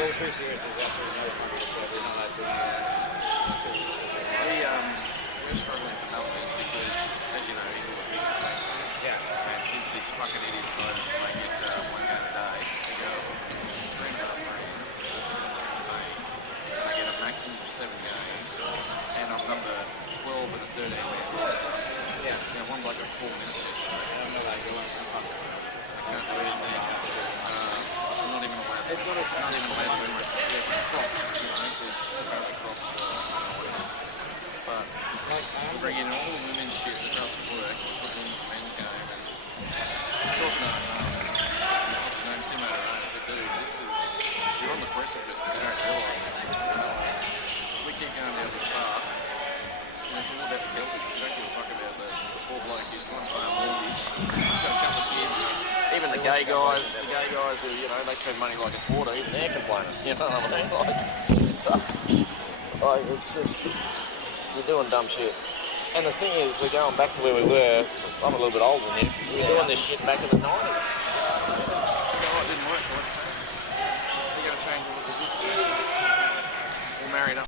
all too serious. There's absolutely no fun whatsoever. We're not allowed to do We're struggling for numbers because, as you know, Eagle was big in Queensland. Yeah. And since this fucking idiot decided to make it one game a day, they go 3.5 grand, I get a maximum of 7 games, and I'm number 12 of the 13 man roster. Yeah. Now, one bloke got 4 minutes yesterday. I'm not allowed to do anything. Can't do anything. I'm not even allowed to. It's not even allowed to do my props, you know, because apparently props but we bring in all the women's shit that doesn't work, put them in the men's game. And talking to Simo, I said, dude, you're on the precipice, but you don't realise it. We keep going down this path, and it's all about the Celtics. You don't give a fuck about the poor bloke who's trying to pay a mortgage. He's got a couple of kids. Even the gay guys who, you know, they spend money like it's water, even they're complaining. You know what I mean? Like it's just, you're doing dumb shit. And the thing is, we're going back to where we were. I'm a little bit older than you. We were doing this shit back in the 90s. It didn't work for us. We're going to change all the business. We're married up.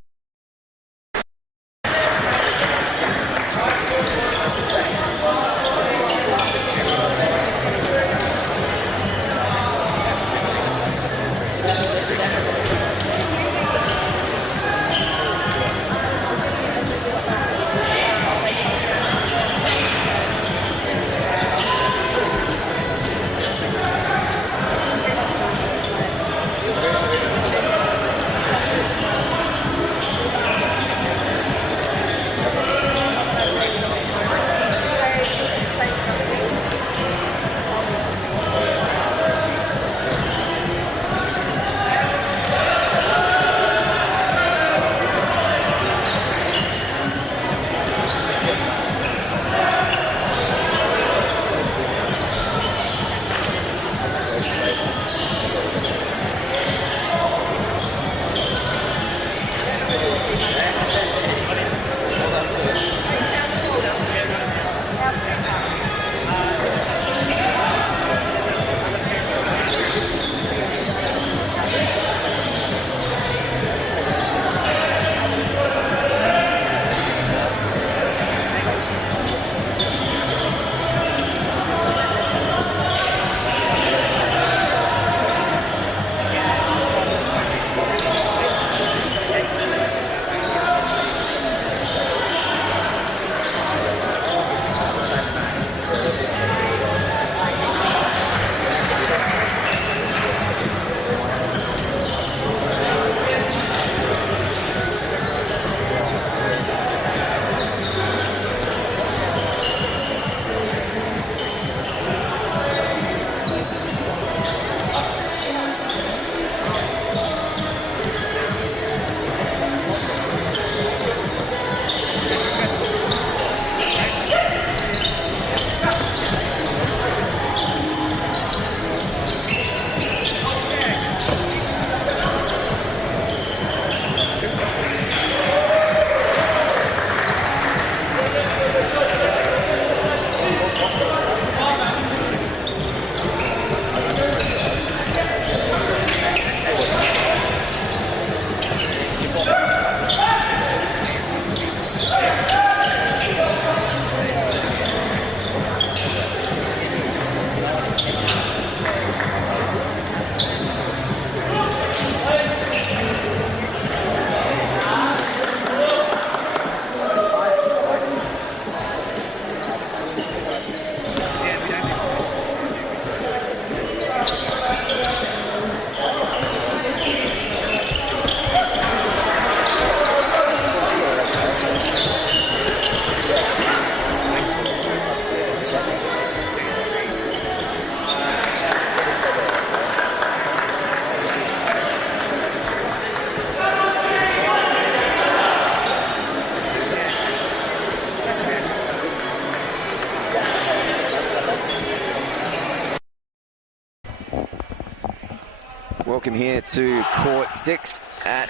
Welcome here to Court 6 at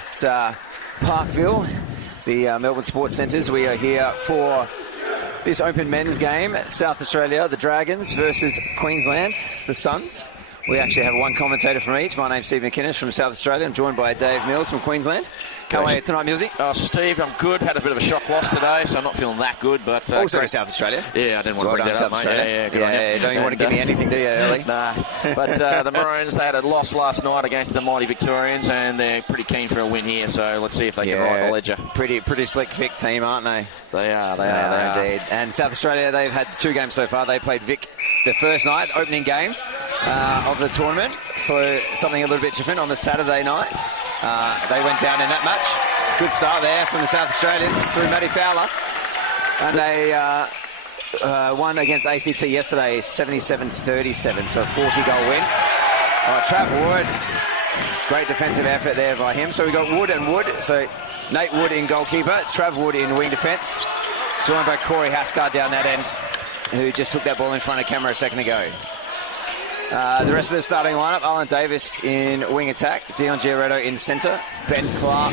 Parkville, the Melbourne Sports Centres. We are here for this Open men's game. South Australia, the Dragons versus Queensland, the Suns. We actually have one commentator from each. My name's Steve McInnes from South Australia. I'm joined by Dave Mills from Queensland. How are you tonight, Millsy? Steve, I'm good. Had a bit of a shock loss today, so I'm not feeling that good. But also to South Australia. Yeah, I didn't want to bring that up, mate. Yeah, good on you. Don't you want to give me anything, do you, early? Nah. But the Maroons, they had a loss last night against the mighty Victorians, and they're pretty keen for a win here. So let's see if they can ride the ledger. Pretty slick Vic team, aren't they? They are indeed. And South Australia, they've had 2 games so far. They played Vic the first night, opening game of the tournament, for something a little bit different on the Saturday night. They went down in that match. Good start there from the South Australians through Matty Fowler. And they won against ACT yesterday, 77-37, so a 40-goal win. Trav Wood, great defensive effort there by him. So we got Wood and Wood. So Nate Wood in goalkeeper, Trav Wood in wing defence, joined by Corey Haskard down that end, who just took that ball in front of camera a second ago. The rest of the starting lineup: Alan Davis in wing attack, Dion Giaretto in centre, Ben Clark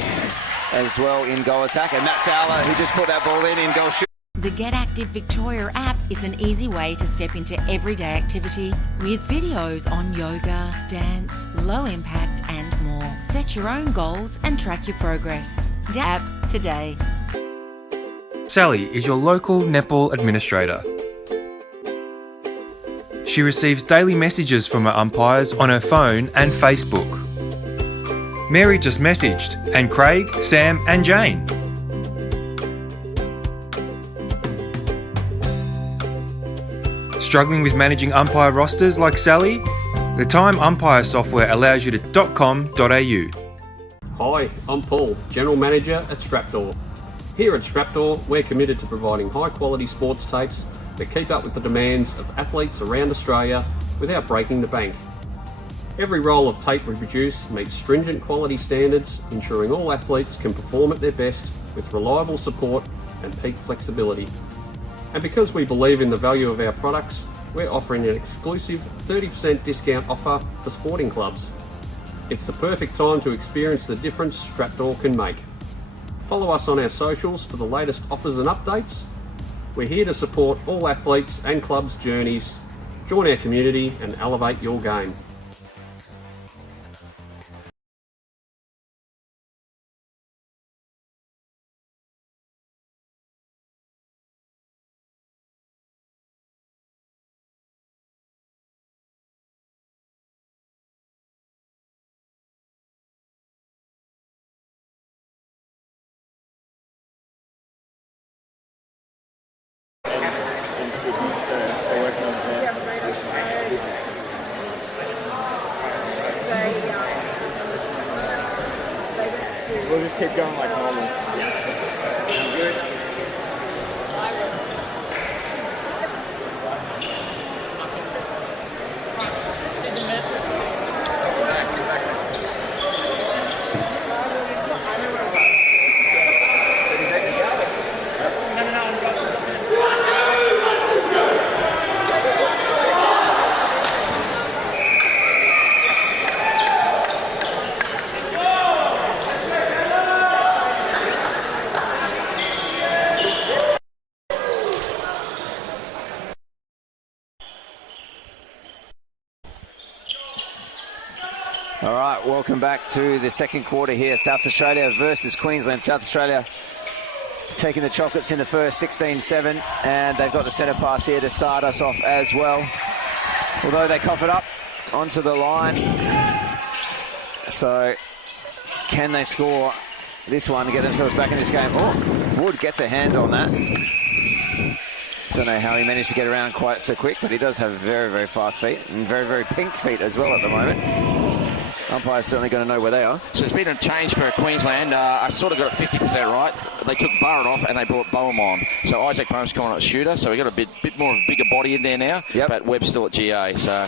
as well in goal attack, and Matt Fowler, who just put that ball in goal shoot. The Get Active Victoria app is an easy way to step into everyday activity with videos on yoga, dance, low impact and more. Set your own goals and track your progress. The app today. Sally is your local netball administrator. She receives daily messages from her umpires on her phone and Facebook. Mary just messaged, and Craig, Sam and Jane. Struggling with managing umpire rosters like Sally? The Time Umpire software allows you to .com.au. Hi, I'm Paul, General Manager at Strapdoor. Here at Strapdoor, we're committed to providing high-quality sports tapes that keep up with the demands of athletes around Australia without breaking the bank. Every roll of tape we produce meets stringent quality standards, ensuring all athletes can perform at their best with reliable support and peak flexibility. And because we believe in the value of our products, we're offering an exclusive 30% discount offer for sporting clubs. It's the perfect time to experience the difference Strapdoor can make. Follow us on our socials for the latest offers and updates. We're here to support all athletes and clubs' journeys. Join our community and elevate your game. We'll just keep going like normal. Good. All right, welcome back to the second quarter here. South Australia versus Queensland. South Australia taking the chocolates in the first, 16-7, and they've got the centre pass here to start us off as well. Although they cough it up onto the line. So can they score this one to get themselves back in this game? Oh, Wood gets a hand on that. Don't know how he managed to get around quite so quick, but he does have very, very fast feet and very, very pink feet as well at the moment. Umpire's certainly going to know where they are. So there's been a change for Queensland. I sort of got it 50% right. They took Burrett off and they brought Boehm on. So Isaac Boehm's calling it shooter. So we got a bit more of a bigger body in there now. Yep. But Webb's still at GA. So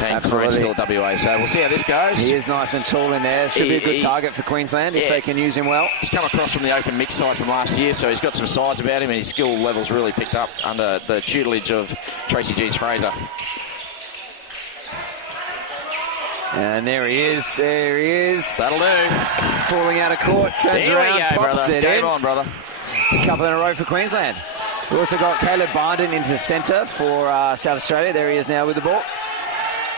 and Corrig's still at WA. So we'll see how this goes. He is nice and tall in there. Should be a good target for Queensland if they can use him well. He's come across from the open mix side from last year, so he's got some size about him and his skill level's really picked up under the tutelage of Tracy Jeans-Fraser. And there he is. There he is. That'll do. Falling out of court. Turns there around. We go, pops brother. it Game in. on, brother. A couple in a row for Queensland. We also got Caleb Barnden into centre for South Australia. There he is now with the ball.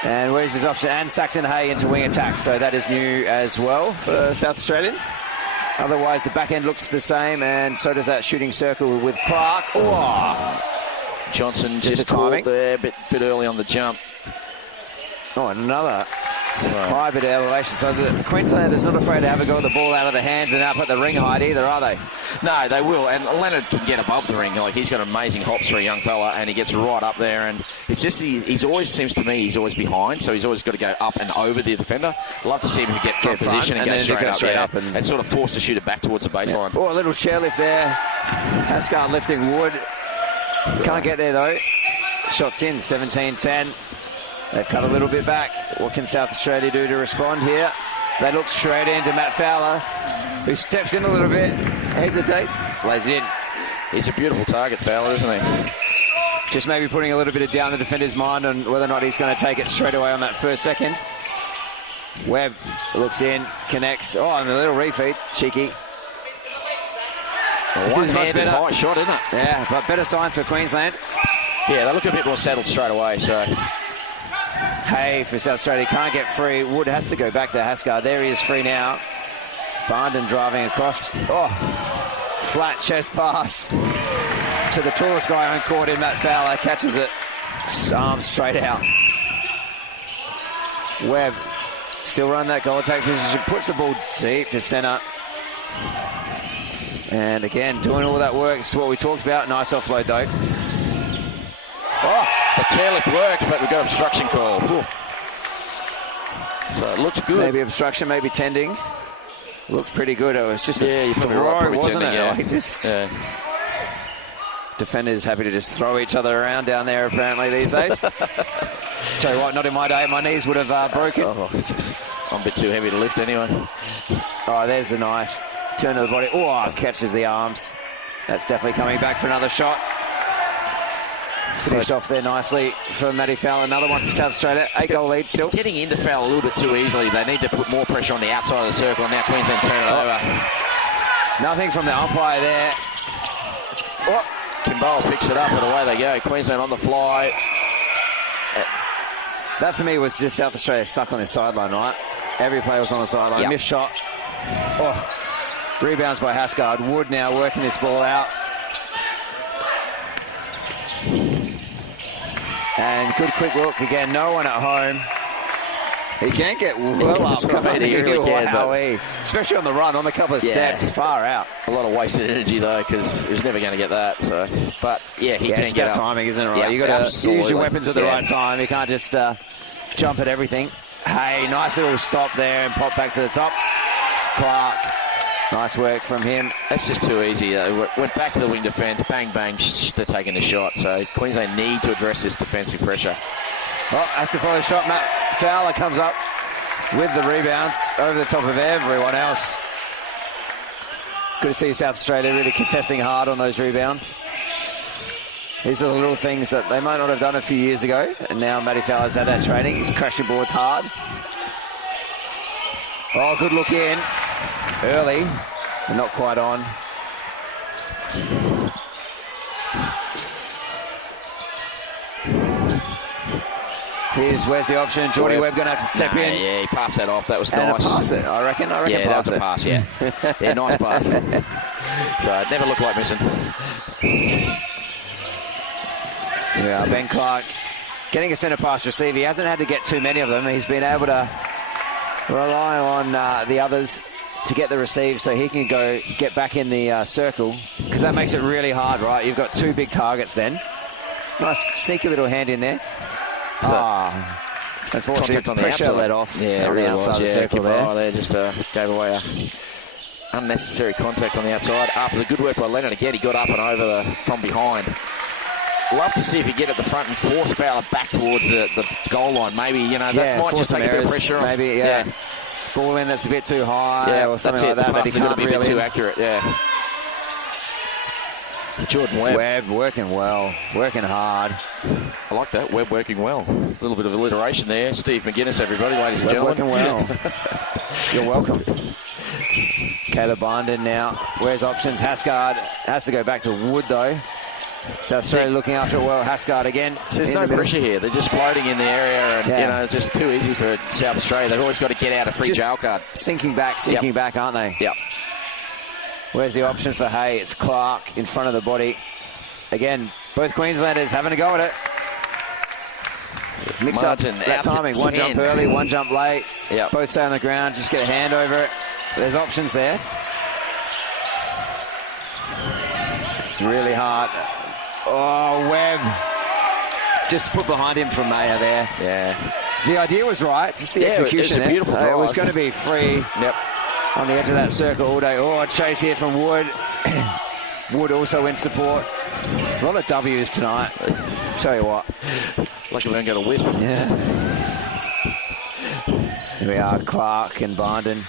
And where's his option? And Saxon Hay into wing attack. So that is new as well for South Australians. Otherwise, the back end looks the same, and so does that shooting circle with Clark. Oh. Johnson just caught there a bit early on the jump. Oh, another high bit of elevation. So the Queenslanders not afraid to have a go at the ball out of the hands and up at the ring height either, are they? No, they will. And Leonard can get above the ring. Like, he's got amazing hops for a young fella, and he gets right up there. And it's just he's always, seems to me, he's always behind. So he's always got to go up and over the defender. Love to see him get front position and go straight up and sort of force the shooter back towards the baseline. Oh, a little chairlift there. Haskard lifting Wood. Can't get there though. Shots in, 17-10. They've cut a little bit back. What can South Australia do to respond here? They look straight into Matt Fowler, who steps in a little bit, hesitates, lays in. He's a beautiful target, Fowler, isn't he? Just maybe putting a little bit of doubt in the defender's mind on whether or not he's going to take it straight away on that first second. Webb looks in, connects. Oh, and a little refeed. Cheeky. This is much better. High shot, isn't it? Yeah, but better signs for Queensland. Yeah, they look a bit more settled straight away, so... Hay for South Australia, can't get free. Wood has to go back to Haskard. There he is free now. Barnden driving across. Oh, flat chest pass to the tallest guy on court in Matt Fowler. Catches it, arms straight out. Webb still running that goal take position, puts the ball deep to centre. And again, doing all that work. This is what we talked about. Nice offload though. Oh, the chairlift worked, but we've got obstruction call. Ooh. So it looks good. Maybe obstruction, maybe tending. Looked pretty good. It was just a throw, wasn't it? Yeah. Like defenders happy to just throw each other around down there apparently these days. Tell you what, not in my day. My knees would have broken. I'm a bit too heavy to lift anyway. Oh, there's the nice turn of the body. Oh, catches the arms. That's definitely coming back for another shot. Finished off there nicely for Matty Fowler. Another one from South Australia. 8-goal lead still. It's getting into Fowler a little bit too easily. They need to put more pressure on the outside of the circle, and now Queensland turn it over. Nothing from the umpire there. Oh, Kimboa picks it up, and away they go. Queensland on the fly. That for me was just South Australia stuck on their sideline, right? Every player was on the sideline. Yep. Missed shot. Oh, rebounds by Haskard. Wood now working this ball out. And good quick look again. No one at home. He can't get well up. Especially on the run, on the couple of steps, far out. A lot of wasted energy though, because he was never going to get that. So, but yeah, he can get up. Timing, isn't it? Right? You got to use your weapons at the right time. You can't just jump at everything. Hey, nice little stop there and pop back to the top. Clark. Nice work from him. That's just too easy. Went back to the wing defence, bang, bang, they're taking the shot. So Queensland need to address this defensive pressure. Well, has to follow the shot. Matt Fowler comes up with the rebounds over the top of everyone else. Good to see South Australia really contesting hard on those rebounds. These are the little things that they might not have done a few years ago, and now Matty Fowler's had that training. He's crashing boards hard. Oh, good look in. Early, but not quite on. Where's the option? Geordie Webb going to have to step in. Yeah, he passed that off. That was and nice. Pass it, I reckon yeah, that was a pass, yeah. Yeah, nice pass. So it never looked like missing. Yeah, Ben Clark getting a centre pass receive. He hasn't had to get too many of them. He's been able to rely on the others to get the receive so he can go get back in the circle, because that makes it really hard, right? You've got two big targets then. Nice sneaky little hand in there. Unfortunately, contact on the pressure outside. let off. Yeah, it really was. The circle there just gave away a unnecessary contact on the outside. After the good work by Leonard again, he got up and over from behind. Love to see if he get at the front and force Fowler back towards the goal line. Maybe, that might just take a bit of pressure off. Maybe, ball in that's a bit too high or something like that. But he can't be a bit too accurate, Jordan Webb working well, working hard. I like that, Webb working well. A little bit of alliteration there. Steve McGuinness, everybody, ladies and gentlemen. Working well. You're welcome. Caleb Barnden now. Where's options? Haskard has to go back to Wood, though. South Australia looking after it well. Hasgard again. There's no pressure here. They're just floating in the area, and it's just too easy for South Australia. They've always got to get out a free jail card. Sinking back, aren't they? Yep. Where's the option for Hay? It's Clark in front of the body. Again, both Queenslanders having a go at it. Mix Margin up that timing. One jump early, one jump late. Yep. Both stay on the ground. Just get a hand over it. There's options there. It's really hard. Oh, Webb. Just put behind him from Mayer there. Yeah. The idea was right. Just the execution. It's a beautiful drive. It was going to be free. Yep. On the edge of that circle all day. Oh, a chase here from Wood. Wood also in support. A lot of W's tonight. Tell you what. Lucky we don't get a whip. Yeah. Here we are, Clark and Barnden.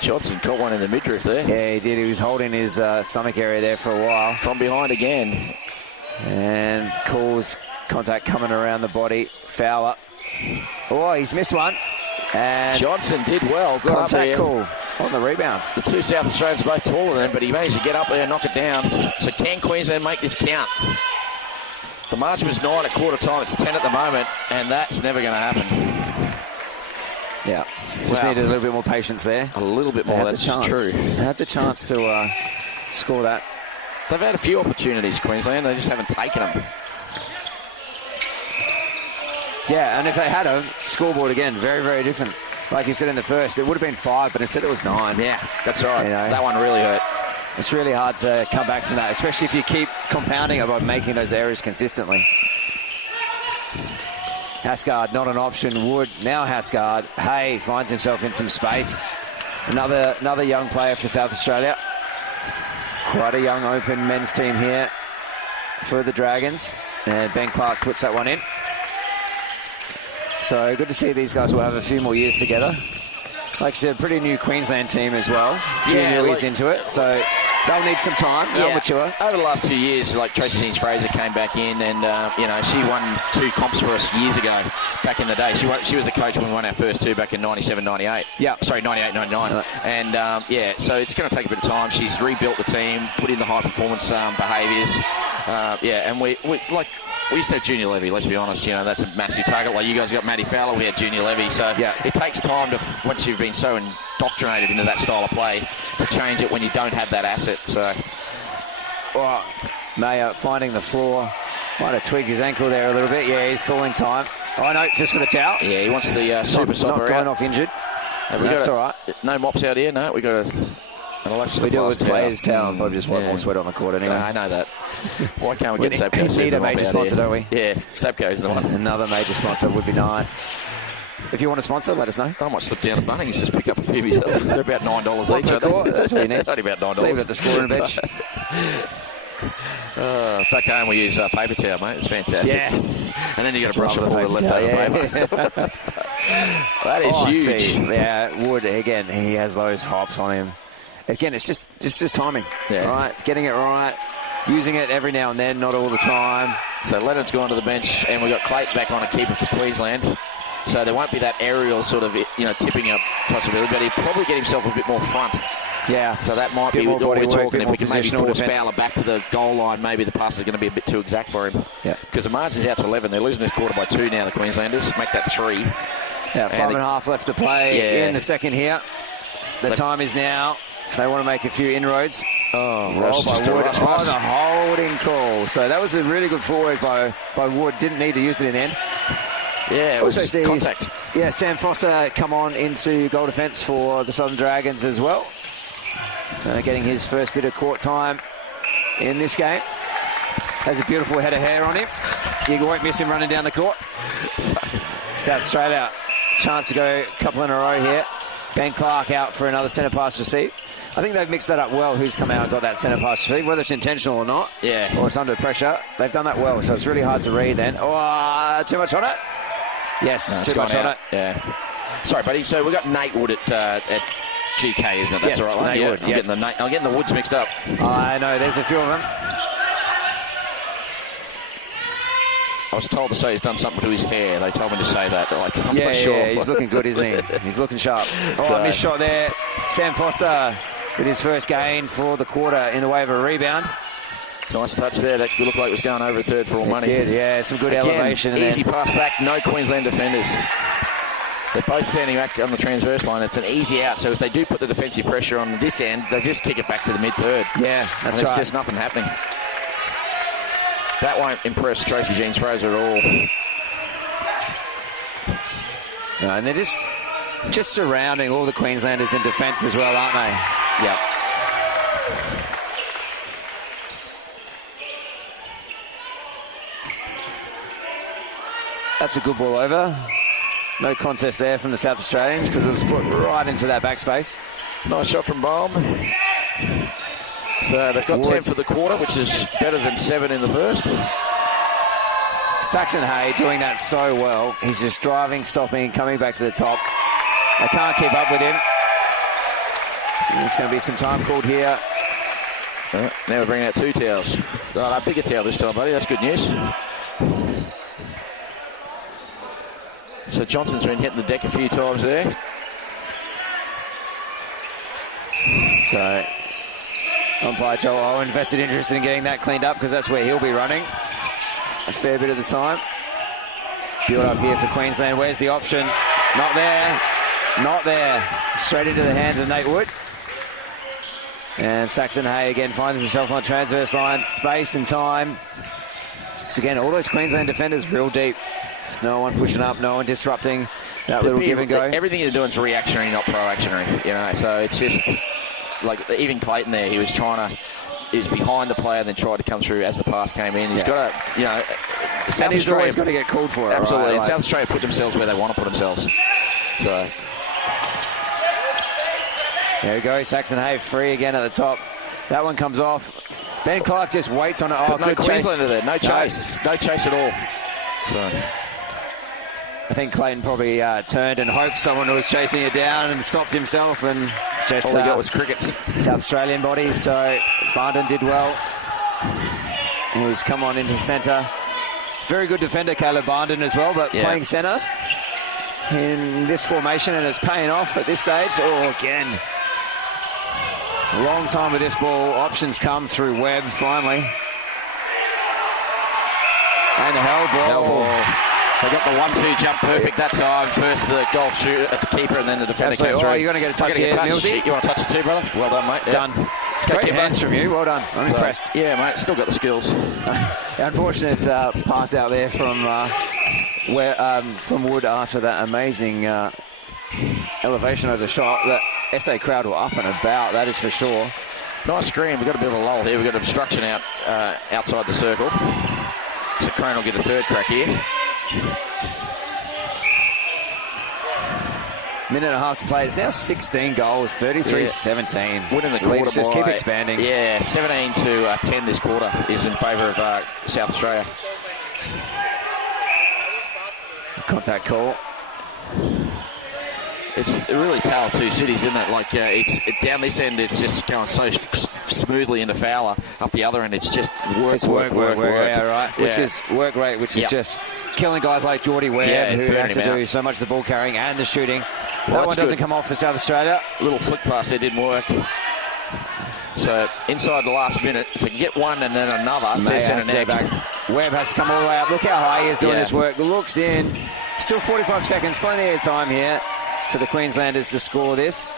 Johnson caught one in the midriff there. Yeah, he did. He was holding his stomach area there for a while. From behind again. And calls contact coming around the body. Fowler. Oh, he's missed one. And Johnson did well. Got up there. Call on the rebounds. The two South Australians are both taller than him, but he managed to get up there and knock it down. So can Queensland make this count? The margin was 9 at quarter time. It's 10 at the moment, and that's never going to happen. Yeah. Just needed a little bit more patience there. A little bit more, that's true. Had the chance to score that. They've had a few opportunities, Queensland. They just haven't taken them. Yeah, and if they had a scoreboard again, very, very different. Like you said in the first, it would have been 5, but instead it was 9. Yeah, that's right. You know, that one really hurt. It's really hard to come back from that, especially if you keep compounding it by making those errors consistently. Hasgard, not an option. Wood, now Hasgard. Hay finds himself in some space. Another young player for South Australia. Quite a young open men's team here for the Dragons. And Ben Clark puts that one in. So good to see these guys will have a few more years together. Like I said, pretty new Queensland team as well. Yeah, he's into it, so they'll need some time. They'll mature. Over the last 2 years, like Tracy Jeans-Fraser came back in, and she won 2 comps for us years ago. Back in the day, she was the coach when we won our first 2 back in 97, 98. Yeah, sorry, 98, 99. And so it's going to take a bit of time. She's rebuilt the team, put in the high performance behaviours. And we used to have Junior Levy, let's be honest. You know, that's a massive target. Like you guys got Matty Fowler, we had Junior Levy. So it takes time to, once you've been so indoctrinated into that style of play, to change it when you don't have that asset. So, Mayer finding the floor. Might have tweaked his ankle there a little bit. Yeah, he's calling time. Oh, no, just for the towel. Yeah, he wants the super stopper not going off injured. That's all right. No mops out here, no. We got to... We do it with players' towel. Probably just want more sweat on the court anyway. I know that. Why can't we get Sabco? We need a major sponsor, don't we? Yeah, Sabco is the one. Another major sponsor would be nice. If you want a sponsor, let us know. I might slip down to Bunnings, just pick up a few myself. They're about $9 each. That's what you need. Only about $9. Leave it at the scoring bench. Back home we use paper towel, mate. It's fantastic. Yeah. And then you got to brush off all the leftover paper. That is huge. See. Yeah, Wood, again, he has those hops on him. Again, it's just timing, right? Getting it right, using it every now and then, not all the time. So Leonard's gone to the bench, and we've got Clayton back on a keeper for Queensland. So there won't be that aerial sort of, tipping up possibility, but he'll probably get himself a bit more front. Yeah. So that might be what we're talking. If we can maybe force Fowler back to the goal line, maybe the pass is going to be a bit too exact for him. Yeah. Because the margin's out to 11. They're losing this quarter by 2 now, the Queenslanders. Make that 3. Yeah, 5.5 left to play in the second here. The time is now. They want to make a few inroads. Oh, roll by Wood. Oh, the holding call. So that was a really good footwork by Wood. Didn't need to use it in the end. Yeah, it was contact. Yeah, Sam Foster come on into goal defence for the Southern Dragons as well. Getting his first bit of court time in this game. Has a beautiful head of hair on him. You won't miss him running down the court. South Australia, chance to go a couple in a row here. Ben Clark out for another centre pass receive. I think they've mixed that up well, who's come out and got that centre pass receive, whether it's intentional or not, or it's under pressure. They've done that well, so it's really hard to read then. Oh, too much on it? Yes, too much on it. Yeah. Sorry, buddy. So we've got Nate Wood at GK, isn't it? That's yes, all right. Nate Wood, I'm getting the Woods mixed up. I know, there's a few of them. I was told to say he's done something to his hair. They told me to say that. I'm not sure. Yeah, he's looking good, isn't he? He's looking sharp. Missed shot there. Sam Foster with his first gain for the quarter in the way of a rebound. Nice touch there. That looked like it was going over third for all money. It did, yeah. Some good Again, elevation. Easy pass back. No Queensland defenders. They're both standing back on the transverse line. It's an easy out. So if they do put the defensive pressure on this end, they just kick it back to the mid-third. Yeah, that's right. There's just nothing happening. That won't impress Tracy Jeans-Fraser at all. No, and they're just surrounding all the Queenslanders in defence as well, aren't they? Yep. That's a good ball over. No contest there from the South Australians because it was put right into that backspace. Nice shot from Baum. So they've got 10 for the quarter, which is better than 7 in the first. Saxon Hay doing that so well. He's just driving, stopping, coming back to the top. They can't keep up with him. There's going to be some time called here. Now we're bringing out 2 towels. Oh, a bigger towel this time, buddy. That's good news. So Johnson's been hitting the deck a few times there. So umpire Joel Owen invested interest in getting that cleaned up because that's where he'll be running a fair bit of the time. Build up here for Queensland. Where's the option? Not there. Not there. Straight into the hands of Nate Wood. And Saxon Hay again finds himself on transverse line. Space and time. So again, all those Queensland defenders real deep. There's no one pushing up, no one disrupting that little give and go. Everything you're doing is reactionary, not proactionary. You know, so it's just like even Clayton there. He was behind the player and then tried to come through as the pass came in. He's got to, you know, South Australia's got to get called for it. Absolutely, right? And South Australia put themselves where they want to put themselves. So there we go. Saxon Hay free again at the top. That one comes off. Ben Clark just waits on it. Oh, no good Queenslander chase. there. No chase. No chase at all. So I think Clayton probably turned and hoped someone was chasing it down and stopped himself, and just all he got was crickets. South Australian body. So Barndon did well. He's come on into centre. Very good defender, Caleb Barndon as well, but playing centre in this formation, and it's paying off at this stage. Oh, again. Long time with this ball. Options come through Webb finally. And the held ball. They got the 1-2 jump perfect that time. First the goal shoot at the keeper, and then the defender came through. Oh, you're going to get a touch here, Millsy. You want to touch it too, brother? Well done, mate. Done. Great hands from you. Well done. I'm impressed. Yeah, mate. Still got the skills. Unfortunate pass out there from Wood after that amazing elevation of the shot. The SA crowd were up and about, that is for sure. Nice screen. We've got a bit of a lull here. We've got obstruction outside the circle. So Crane will get a third crack here. Minute and a half to play. It's now 16 goals, 33-17. Winning the quarter. Just keep expanding. Yeah, 17-10 this quarter is in favour of South Australia. Contact call. It's really tale of two cities, isn't it? Like it's down this end, it's just going so smoothly into Fowler. Up the other end, it's just work. Yeah, right. Which is work rate, which is just killing guys like Geordie Webb, who has to do so much of the ball carrying and the shooting. That one doesn't come off for South Australia. Little flick pass there didn't work. So inside the last minute, if we can get one and then another, next. Webb has to come all the way up. Look how high he is doing this work. Looks in. Still 45 seconds. Plenty of time here for the Queenslanders to score this.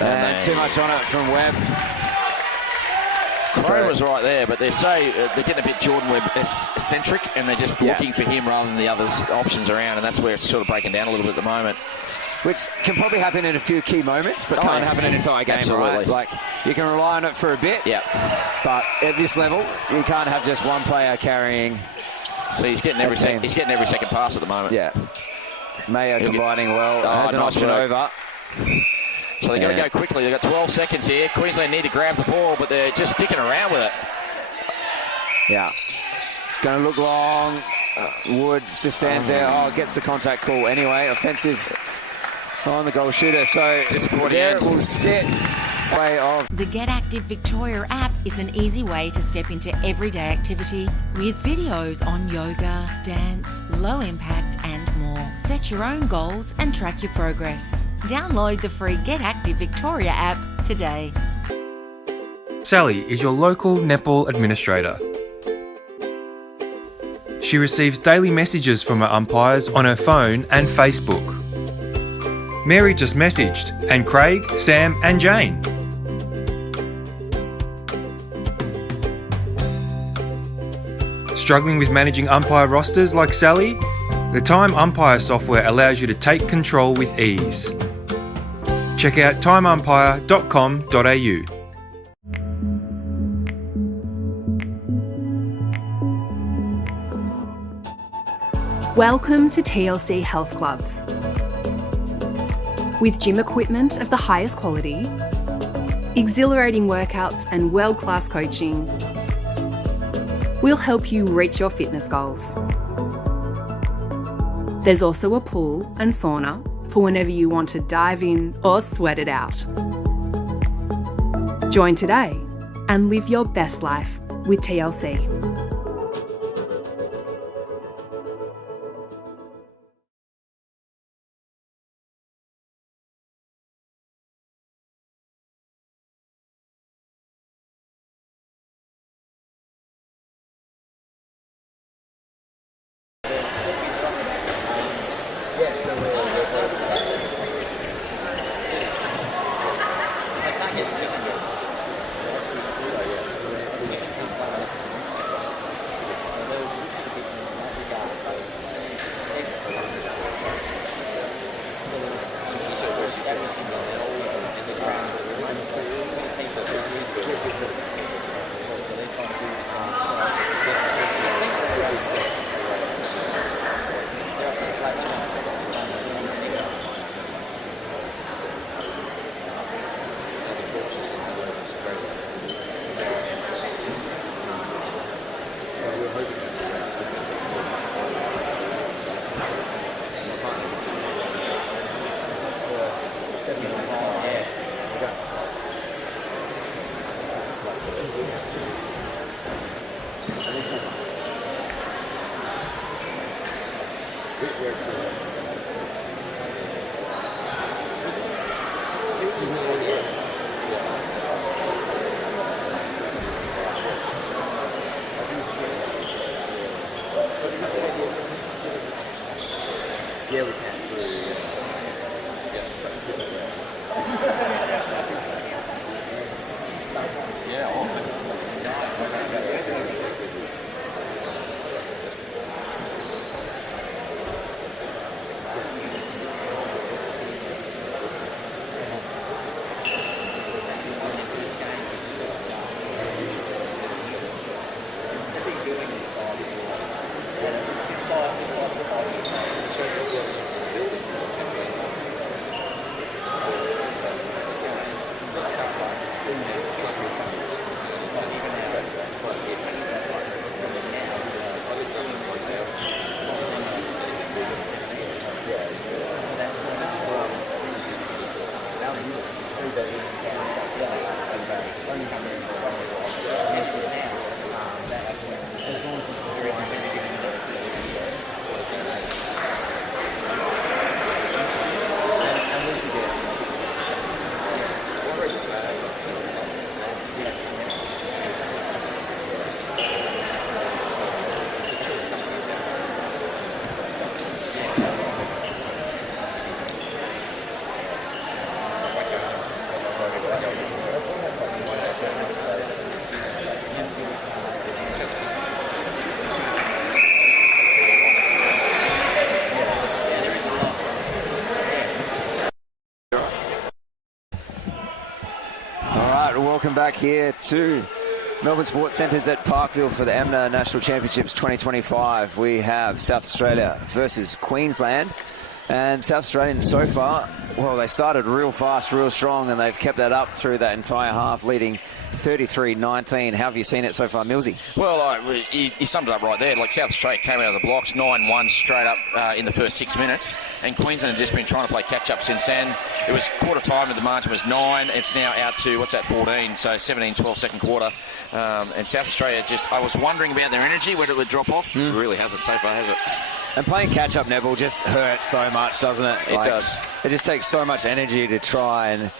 And too much on it from Webb. Crone was right there, but they're getting a bit Jordan Webb-centric, and they're just looking for him rather than the others' options around, and that's where it's sort of breaking down a little bit at the moment. Which can probably happen in a few key moments, but can't happen in an entire game, right? Like, you can rely on it for a bit, but at this level, you can't have just one player carrying. So he's getting every second pass at the moment. Yeah. Mayo combining well. Has an option over. So they've got to go quickly. They've got 12 seconds here. Queensland need to grab the ball, but they're just sticking around with it. Yeah. It's going to look long. Wood just stands there. Gets the contact call anyway. Offensive on the goal shooter. So there it will sit. The Get Active Victoria app is an easy way to step into everyday activity with videos on yoga, dance, low impact and more. Set your own goals and track your progress. Download the free Get Active Victoria app today. Sally is your local netball administrator. She receives daily messages from her umpires on her phone and Facebook. Mary just messaged, and Craig, Sam and Jane. Struggling with managing umpire rosters like Sally? The Time Umpire software allows you to take control with ease. Check out timeumpire.com.au. Welcome to TLC Health Clubs. With gym equipment of the highest quality, exhilarating workouts and world-class coaching, we'll help you reach your fitness goals. There's also a pool and sauna for whenever you want to dive in or sweat it out. Join today and live your best life with TLC. Yeah, we can. Welcome back here to Melbourne Sports Centres at Parkville for the AMNA National Championships 2025. We have South Australia versus Queensland. And South Australians so far, well, they started real fast, real strong, and they've kept that up through that entire half, leading 33-19. How have you seen it so far, Millsy? Well, he summed it up right there. Like, South Australia came out of the blocks 9-1 straight up in the first 6 minutes, and Queensland have just been trying to play catch-up since then. It was quarter time, and the margin was 9. It's now out to, 14, so 17-12 second quarter. And South Australia just, I was wondering about their energy, whether it would drop off. It really hasn't so far, has it? And playing catch-up netball just hurts so much, doesn't it? It does. It just takes so much energy to try and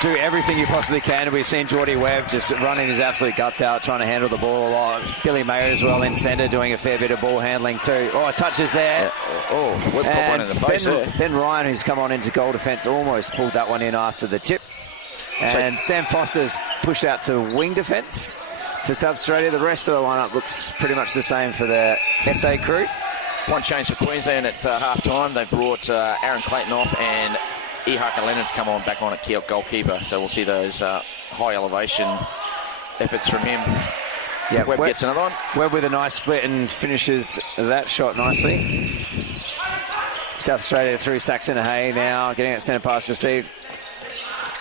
do everything you possibly can. We've seen Geordie Webb just running his absolute guts out, trying to handle the ball a lot. Billy Mayer as well in centre, doing a fair bit of ball handling too. Oh, touches there. Oh, we'll put one in the face there. Ben Ryan, who's come on into goal defence, almost pulled that one in after the tip. And Sam Foster's pushed out to wing defence for South Australia. The rest of the lineup looks pretty much the same for the SA crew. One change for Queensland at half-time. They brought Aaron Clayton off, and Ihaka Leonard's come on back on at goalkeeper. So we'll see those high elevation efforts from him. Yeah, Webb gets another one. Webb with a nice split and finishes that shot nicely. South Australia through Saxon Hay now, getting that centre pass received.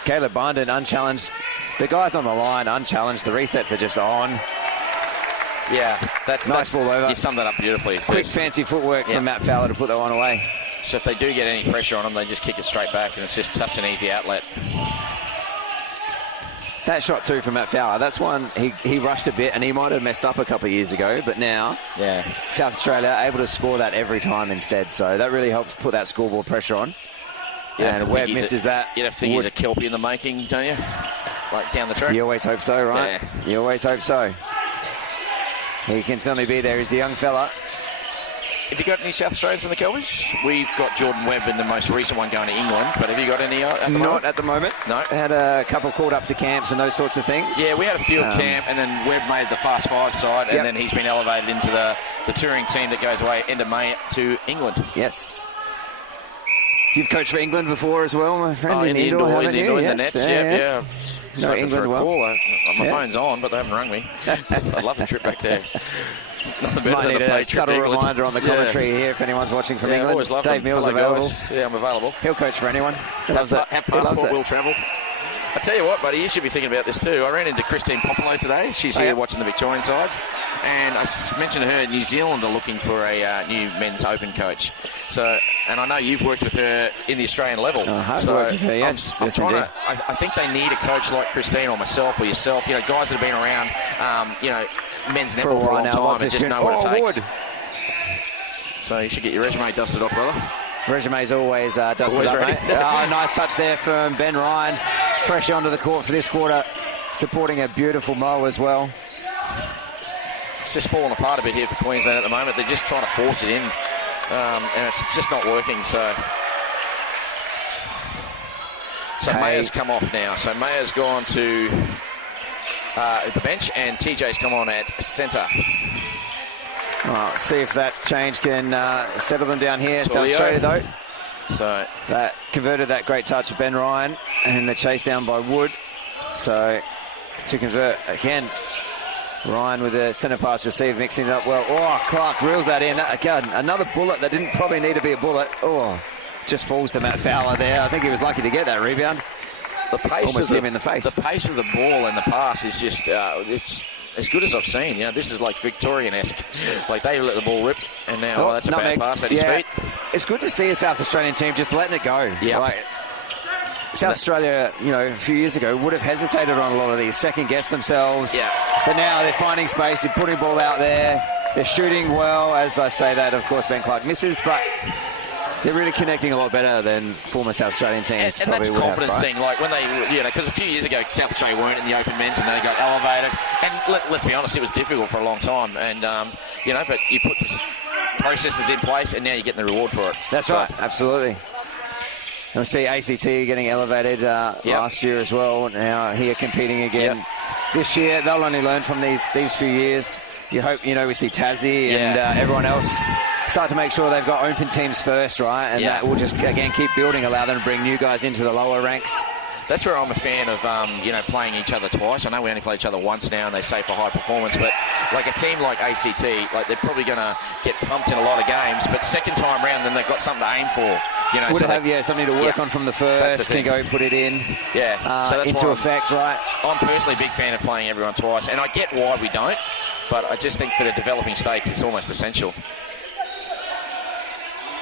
Caleb Bindon unchallenged. The guys on the line unchallenged. The resets are just on. Yeah, that's nice ball over. You summed that up beautifully. Quick, fancy footwork from Matt Fowler to put that one away. So if they do get any pressure on them, they just kick it straight back, and it's just such an easy outlet. That shot too from Matt Fowler, that's one he rushed a bit, and he might have messed up a couple of years ago, but now South Australia able to score that every time instead. So that really helps put that scoreboard pressure on. And Webb misses that. You'd have to think he's a Kelpie in the making, don't you? Like down the track. You always hope so, right? Yeah. You always hope so. He can certainly be there. He's the young fella. Have you got any South Australians in the Kelpies? We've got Jordan Webb in the most recent one going to England, but have you got any at the moment? Not at the moment. No. Had a couple called up to camps and those sorts of things. Yeah, we had a field camp, and then Webb made the Fast Five side, and then he's been elevated into the touring team that goes away end of May to England. Yes. You've coached for England before as well, my friend. In the indoor, in the nets, yeah. No, England for a call. My phone's on, but they haven't rung me. I'd love the trip back there. Nothing better than a paid trip. Subtle reminder on the commentary here if anyone's watching from England. Always love Dave Mills available. Yeah, I'm available. He'll coach for anyone. Loves it. Passport will travel. I tell you what, buddy, you should be thinking about this too. I ran into Christine Popolo today. She's here watching the Victorian sides. And I mentioned to her New Zealand are looking for a new men's open coach. So, and I know you've worked with her in the Australian level. So yes, I'm trying to, I think they need a coach like Christine or myself or yourself, you know, guys that have been around, you know, men's netball for a long time and just know what it takes. So you should get your resume dusted off, brother. Resume's always dusted up, mate. Nice touch there from Ben Ryan. Fresh onto the court for this quarter, supporting a beautiful Mo as well. It's just falling apart a bit here for Queensland at the moment. They're just trying to force it in, and it's just not working. So Mayer's come off now. So Mayer's gone to the bench, and TJ's come on at centre. Well, see if that change can settle them down here. South Australia, though. So that converted that great touch of Ben Ryan and the chase down by Wood. So to convert again, Ryan with a centre pass received, mixing it up well. Oh, Clark reels that in. Again, another bullet that didn't probably need to be a bullet. Oh, just falls to Matt Fowler there. I think he was lucky to get that rebound. The pace almost hit him in the face. The pace of the ball and the pass is just it's as good as I've seen. You know, this is like Victorian-esque. Like they let the ball rip, and now that's a bad pass at his feet. It's good to see a South Australian team just letting it go. Yeah. Like, South Australia, you know, a few years ago would have hesitated on a lot of these, second-guessed themselves. Yeah. But now they're finding space, they're putting ball out there, they're shooting well. As I say that, of course, Ben Clark misses, but they're really connecting a lot better than former South Australian teams. And that's confidence thing. Like when they, you know, because a few years ago, South Australia weren't in the open men's and they got elevated. And let's be honest, it was difficult for a long time. And, you know, but you put processes in place and now you're getting the reward for it. That's right, absolutely. And we see ACT getting elevated last year as well. Now here competing again this year. They'll only learn from these few years. You hope, you know, we see Tassie and everyone else start to make sure they've got open teams first, right? And that will just, again, keep building, allow them to bring new guys into the lower ranks. That's where I'm a fan of, you know, playing each other twice. I know we only play each other once now and they say for high performance, but like a team like ACT, like they're probably going to get pumped in a lot of games, but second time round, then they've got something to aim for. You know, would have something to work on from the first, can go put it in so that's into effect, right? I'm personally a big fan of playing everyone twice, and I get why we don't, but I just think for the developing states, it's almost essential.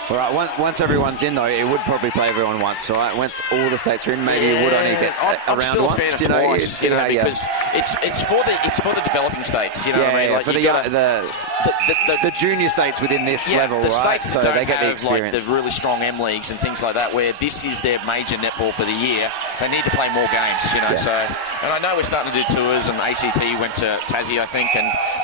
All right, once everyone's in, though, it would probably play everyone once, right? Once all the states are in, maybe it would only get I'm around still once. a fan of You know, twice, because it's for the developing states. You know what I mean? Yeah, Like for the junior states within this level, the right? states So that don't they get the have like experience. the really strong M leagues and things like that, where this is their major netball for the year. They need to play more games, you know. So, and I know we're starting to do tours, and ACT went to Tassie, I think,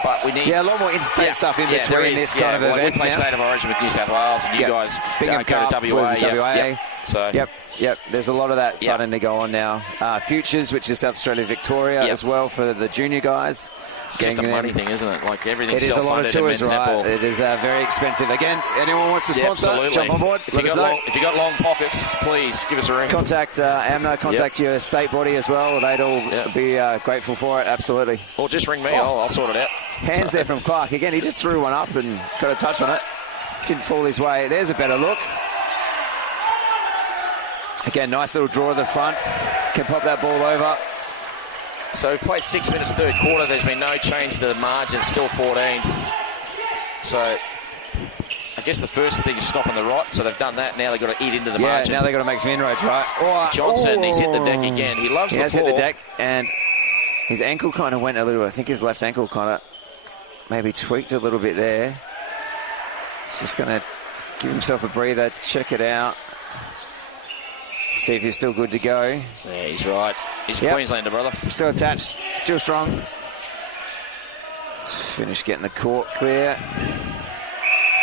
but we need a lot more interstate stuff in between this kind of like event. we play State of Origin with New South Wales, and you guys Bingham go Cup to WA. with WA. Yep. So Yep. There's a lot of that starting to go on now. Futures, which is South Australia, Victoria as well for the junior guys. It's just a money thing, isn't it? Like everything's it is a lot of self-funded tours, in men's right? netball. It is very expensive. Again, anyone wants to sponsor, absolutely. jump on board. If you got long pockets, please give us a ring. Contact AMNO, contact your state body as well. They'd all be grateful for it, absolutely. Or just ring me, I'll sort it out. Hands there from Clark. Again, he just threw one up and got a touch on it. Didn't fall his way. There's a better look. Again, nice little draw at the front. Can pop that ball over. So we've played 6 minutes third quarter. There's been no change to the margin. Still 14. So I guess the first thing is stopping the rot. So they've done that. Now they've got to eat into the margin. Now they've got to make some inroads, right? Johnson, he's hit the deck again. He loves the floor. He has hit the deck, and his ankle kind of went a little. I think his left ankle kind of maybe tweaked a little bit there. He's just going to give himself a breather, check it out. See if he's still good to go. Yeah, he's right. He's a Queenslander, brother. Still attached, still strong. Finish getting the court clear.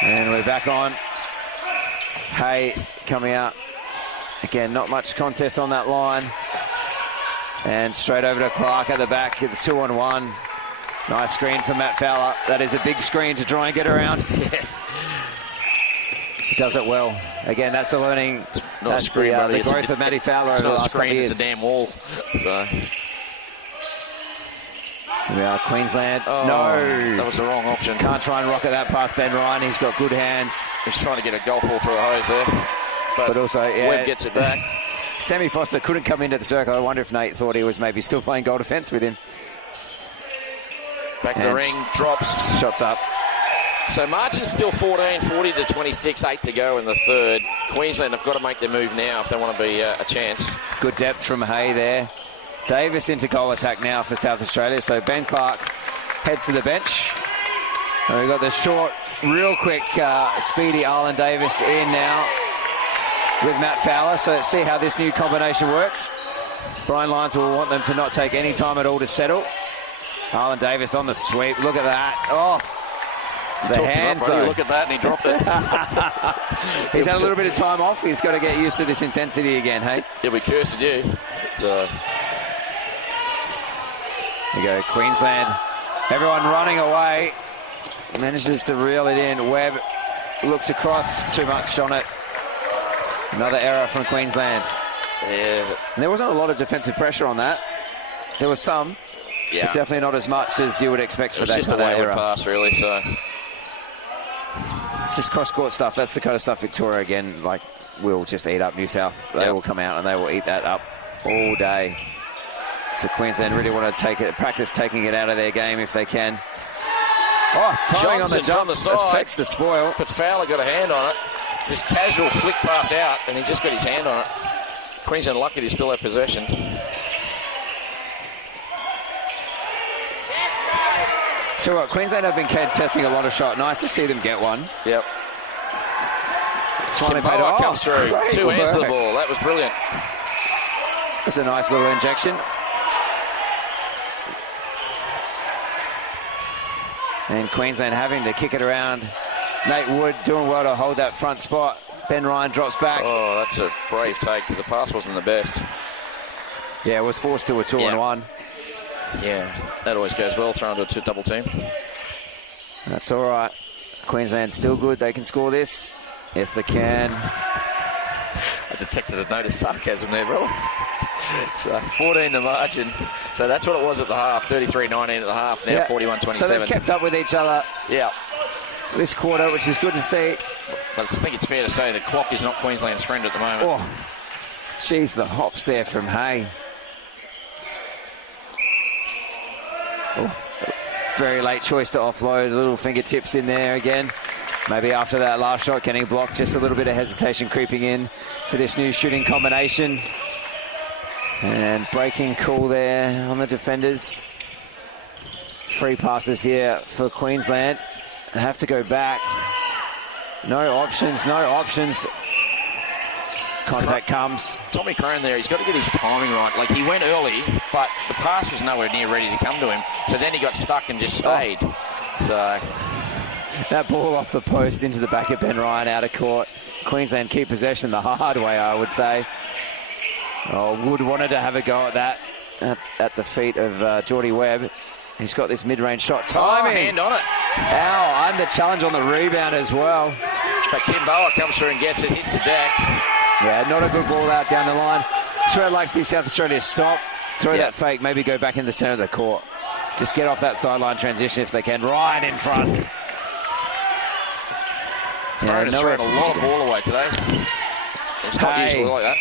And we're back on. Hay coming out. Again, not much contest on that line. And straight over to Clark at the back at the 2-on-1. Nice screen for Matt Fowler. That is a big screen to try and get around. He does it well. Again, that's the learning. That's screen, the growth of Matty Fowler over the last couple of years. It's a damn wall. So. Here we are, Queensland. Oh, no. That was the wrong option. Can't try and rocket that past Ben Ryan. He's got good hands. He's trying to get a golf ball through a hose there. But also, Webb gets it back. Sammy Foster couldn't come into the circle. I wonder if Nate thought he was maybe still playing goal defence with him. Back of the ring, drops. Shots up. So margin's still 14, 40 to 26, 8 to go in the third. Queensland have got to make their move now if they want to be a chance. Good depth from Hay there. Davis into goal attack now for South Australia. So Ben Clark heads to the bench. And we've got the short, real quick, speedy Arlen Davis in now with Matt Fowler. So let's see how this new combination works. Brian Lyons will want them to not take any time at all to settle. Arlen Davis on the sweep. Look at that. Oh. The hands, though. Look at that, and he dropped it. He's had a little bit of time off. He's got to get used to this intensity again, hey? Yeah, we cursed you. So. There you go, Queensland. Everyone running away. Manages to reel it in. Webb looks across. Too much on it. Another error from Queensland. Yeah. And there wasn't a lot of defensive pressure on that. There was some. Yeah. But definitely not as much as you would expect for that kind of error. It's just a wayward pass, really, so. It's just cross-court stuff. That's the kind of stuff Victoria, again, like, will just eat up New South. They will come out and they will eat that up all day. So Queensland really want to practice taking it out of their game if they can. Oh, timing on the jump from the side affects the spoil. But Fowler got a hand on it. This casual flick pass out, and he just got his hand on it. Queensland lucky to still have possession. So what, Queensland have been testing a lot of shots. Nice to see them get one. Yep. Kimpoa comes through. Two hands to the ball. That was brilliant. That's a nice little injection. And Queensland having to kick it around. Nate Wood doing well to hold that front spot. Ben Ryan drops back. Oh, that's a brave take because the pass wasn't the best. Yeah, it was forced to a 2-on-1. Yeah, that always goes well, thrown to a double team. That's all right. Queensland still good. They can score this. Yes, they can. I detected a note of sarcasm there, brother. So 14 the margin. So that's what it was at the half. 33-19 at the half. Now 41-27. So they've kept up with each other. Yeah. This quarter, which is good to see. But I think it's fair to say the clock is not Queensland's friend at the moment. Oh, geez, the hops there from Hay. Oh, very late choice to offload. Little fingertips in there again. Maybe after that last shot getting blocked, just a little bit of hesitation creeping in for this new shooting combination. And breaking call there on the defenders. Free passes here for Queensland. They have to go back. No options, no options. Contact comes. Tommy Crone there, he's got to get his timing right. Like, he went early, but the pass was nowhere near ready to come to him. So then he got stuck and just stayed. So that ball off the post into the back of Ben Ryan out of court. Queensland keep possession the hard way, I would say. Oh, Wood wanted to have a go at that at the feet of Geordie Webb. He's got this mid-range shot. Timing. Hand on it. Ow, and the challenge on the rebound as well. But Kimboa comes through and gets it, hits the deck. Yeah, not a good ball out down the line. Sure, I'd like to see South Australia stop, throw that fake, maybe go back in the centre of the court. Just get off that sideline transition if they can, right in front. Crone has thrown a lot of ball away today. It's not usually like that.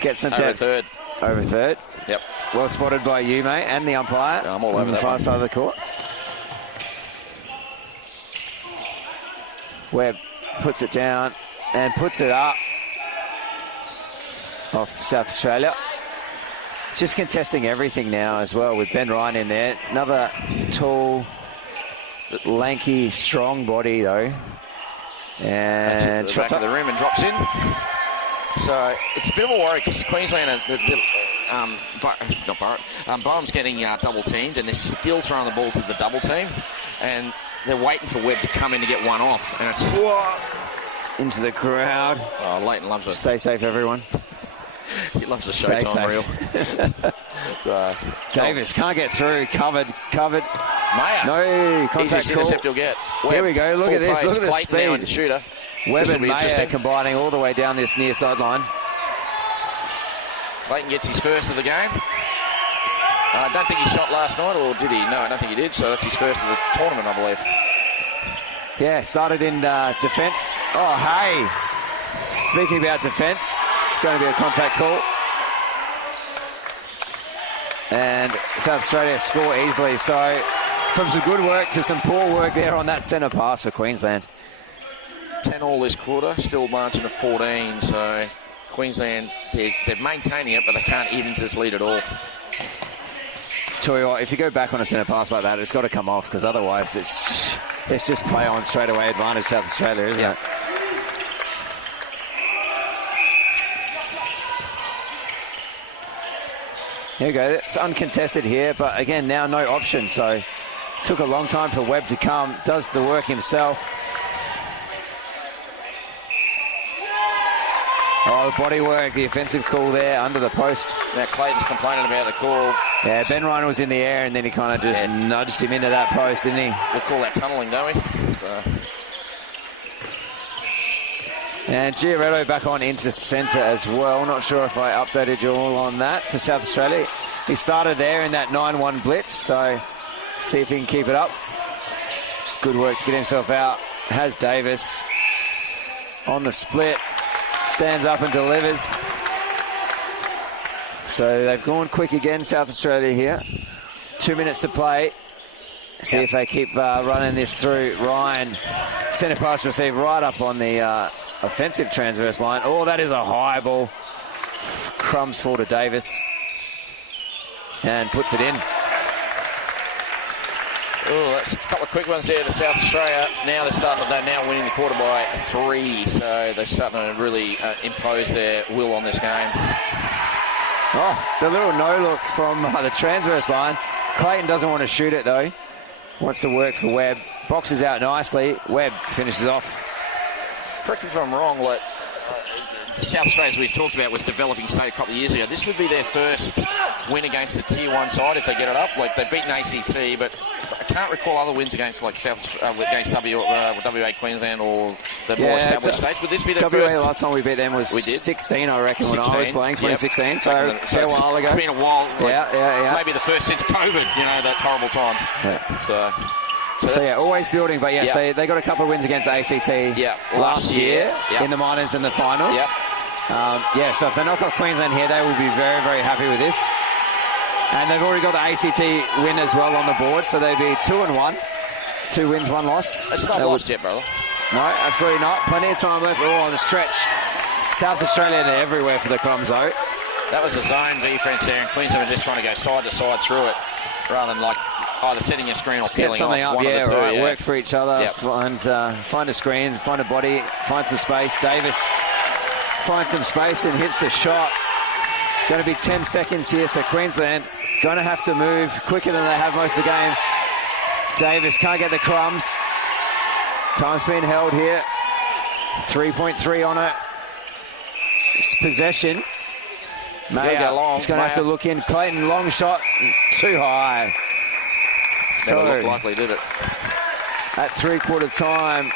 Get some over depth. third. Over third. Yep. Well spotted by you, mate, and the umpire. I'm all over on the that far one. side of the court. Webb puts it down and puts it up off South Australia. Just contesting everything now as well with Ben Ryan in there. Another tall, lanky, strong body though. And the back of the rim and drops in. So it's a bit of a worry because Queensland, Bowen's getting double teamed and they're still throwing the ball to the double team. And they're waiting for Webb to come in to get one off. And it's into the crowd. Oh, Leighton loves it. Stay safe, everyone. He loves the Showtime reel. So, Davis can't get through. Covered. Maya. No contact Easiest call. intercept you'll get. Webb, here we go. Look at this. Pace. Look at the Clayton speed. now in the shooter. Webb This will and be Maya interesting. combining all the way down this near sideline. Clayton gets his first of the game. I don't think he shot last night, or did he? No, I don't think he did. So that's his first of the tournament, I believe. Yeah, started in defence. Oh, hey. Speaking about defence, it's going to be a contact call. And South Australia score easily. So from some good work to some poor work there on that centre pass for Queensland. 10-all this quarter, still margin of 14. So Queensland, they're maintaining it, but they can't eat into this lead at all. Tell you what, if you go back on a centre pass like that, it's got to come off because otherwise it's just play on straight away advantage South Australia, isn't it? Here we go. It's uncontested here, but again, now no option. So took a long time for Webb to come. Does the work himself. Oh, the body work, the offensive call there under the post. Now Clayton's complaining about the call. Yeah, Ben Ryan was in the air and then he kind of just nudged him into that post, didn't he? We call that tunnelling, don't we? So. And Giaretto back on into centre as well. Not sure if I updated you all on that for South Australia. He started there in that 9-1 blitz, so see if he can keep it up. Good work to get himself out. Has Davis on the split. Stands up and delivers. So they've gone quick again, South Australia here. 2 minutes to play. See if they keep running this through. Ryan, centre pass receive right up on the offensive transverse line. Oh, that is a high ball. Crumbs fall to Davis. And puts it in. Oh, that's a couple of quick ones there to South Australia. Now they're now winning the quarter by 3, so they're starting to really impose their will on this game. Oh, the little no-look from the transverse line. Clayton doesn't want to shoot it, though. Wants to work for Webb. Boxes out nicely. Webb finishes off. Correct me if I'm wrong, like, South Australia, as we've talked about, was developing state a couple of years ago. This would be their first win against a Tier 1 side if they get it up. Like, they've beaten ACT, but I can't recall other wins against, like, against WA Queensland or the more established states. Would this be their WA first? Last time we beat them was 16, I reckon, when I was playing, 2016. So it's been a while ago. It's been a while. Like, yeah. Maybe the first since COVID, that horrible time. Yeah. So yeah, always building, but yes, they got a couple of wins against ACT last year in the minors and the finals. So if they knock off Queensland here, they will be very, very happy with this. And they've already got the ACT win as well on the board, so they'd be 2-1. 2 wins, 1 loss. It's not lost yet, brother. No, absolutely not. Plenty of time left. Oh, on the stretch. South Australia to everywhere for the Crumbs, though. That was a zone defence there, and Queensland were just trying to go side to side through it, rather than like either setting a screen or Set peeling something off. up, One yeah, of the two, right. yeah. Work for each other. Yep. Find a screen, find a body, find some space. Davis finds some space and hits the shot. Going to be 10 seconds here, so Queensland going to have to move quicker than they have most of the game. Davis can't get the crumbs. Time's been held here. 3.3 on it. It's possession. Mayer, go long. he's going to have to look in. Clayton, long shot, too high. Never So looked likely, did it? at three-quarter time,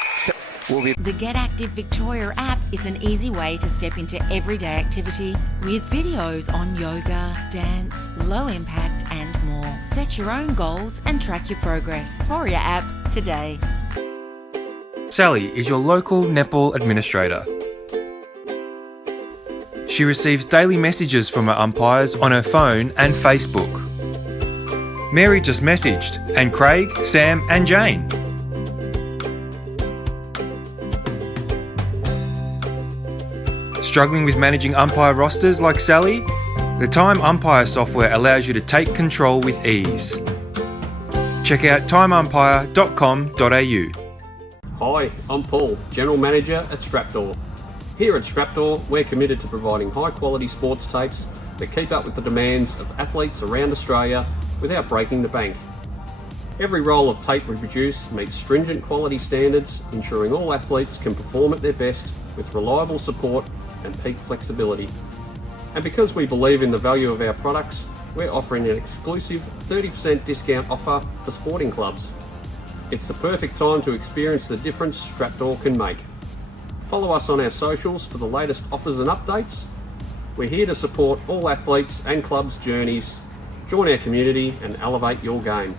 will be. The Get Active Victoria app is an easy way to step into everyday activity with videos on yoga, dance, low impact and more. Set your own goals and track your progress. For your app today. Sally is your local netball administrator. She receives daily messages from her umpires on her phone and Facebook. Mary just messaged, and Craig, Sam and Jane. Struggling with managing umpire rosters like Sally? The Time Umpire software allows you to take control with ease. Check out timeumpire.com.au. Hi, I'm Paul, General Manager at Strapdoor. Here at Strapdoor, we're committed to providing high-quality sports tapes that keep up with the demands of athletes around Australia without breaking the bank. Every roll of tape we produce meets stringent quality standards, ensuring all athletes can perform at their best with reliable support and peak flexibility. And because we believe in the value of our products, we're offering an exclusive 30% discount offer for sporting clubs. It's the perfect time to experience the difference Strapdoor can make. Follow us on our socials for the latest offers and updates. We're here to support all athletes and clubs' journeys. Join our community and elevate your game.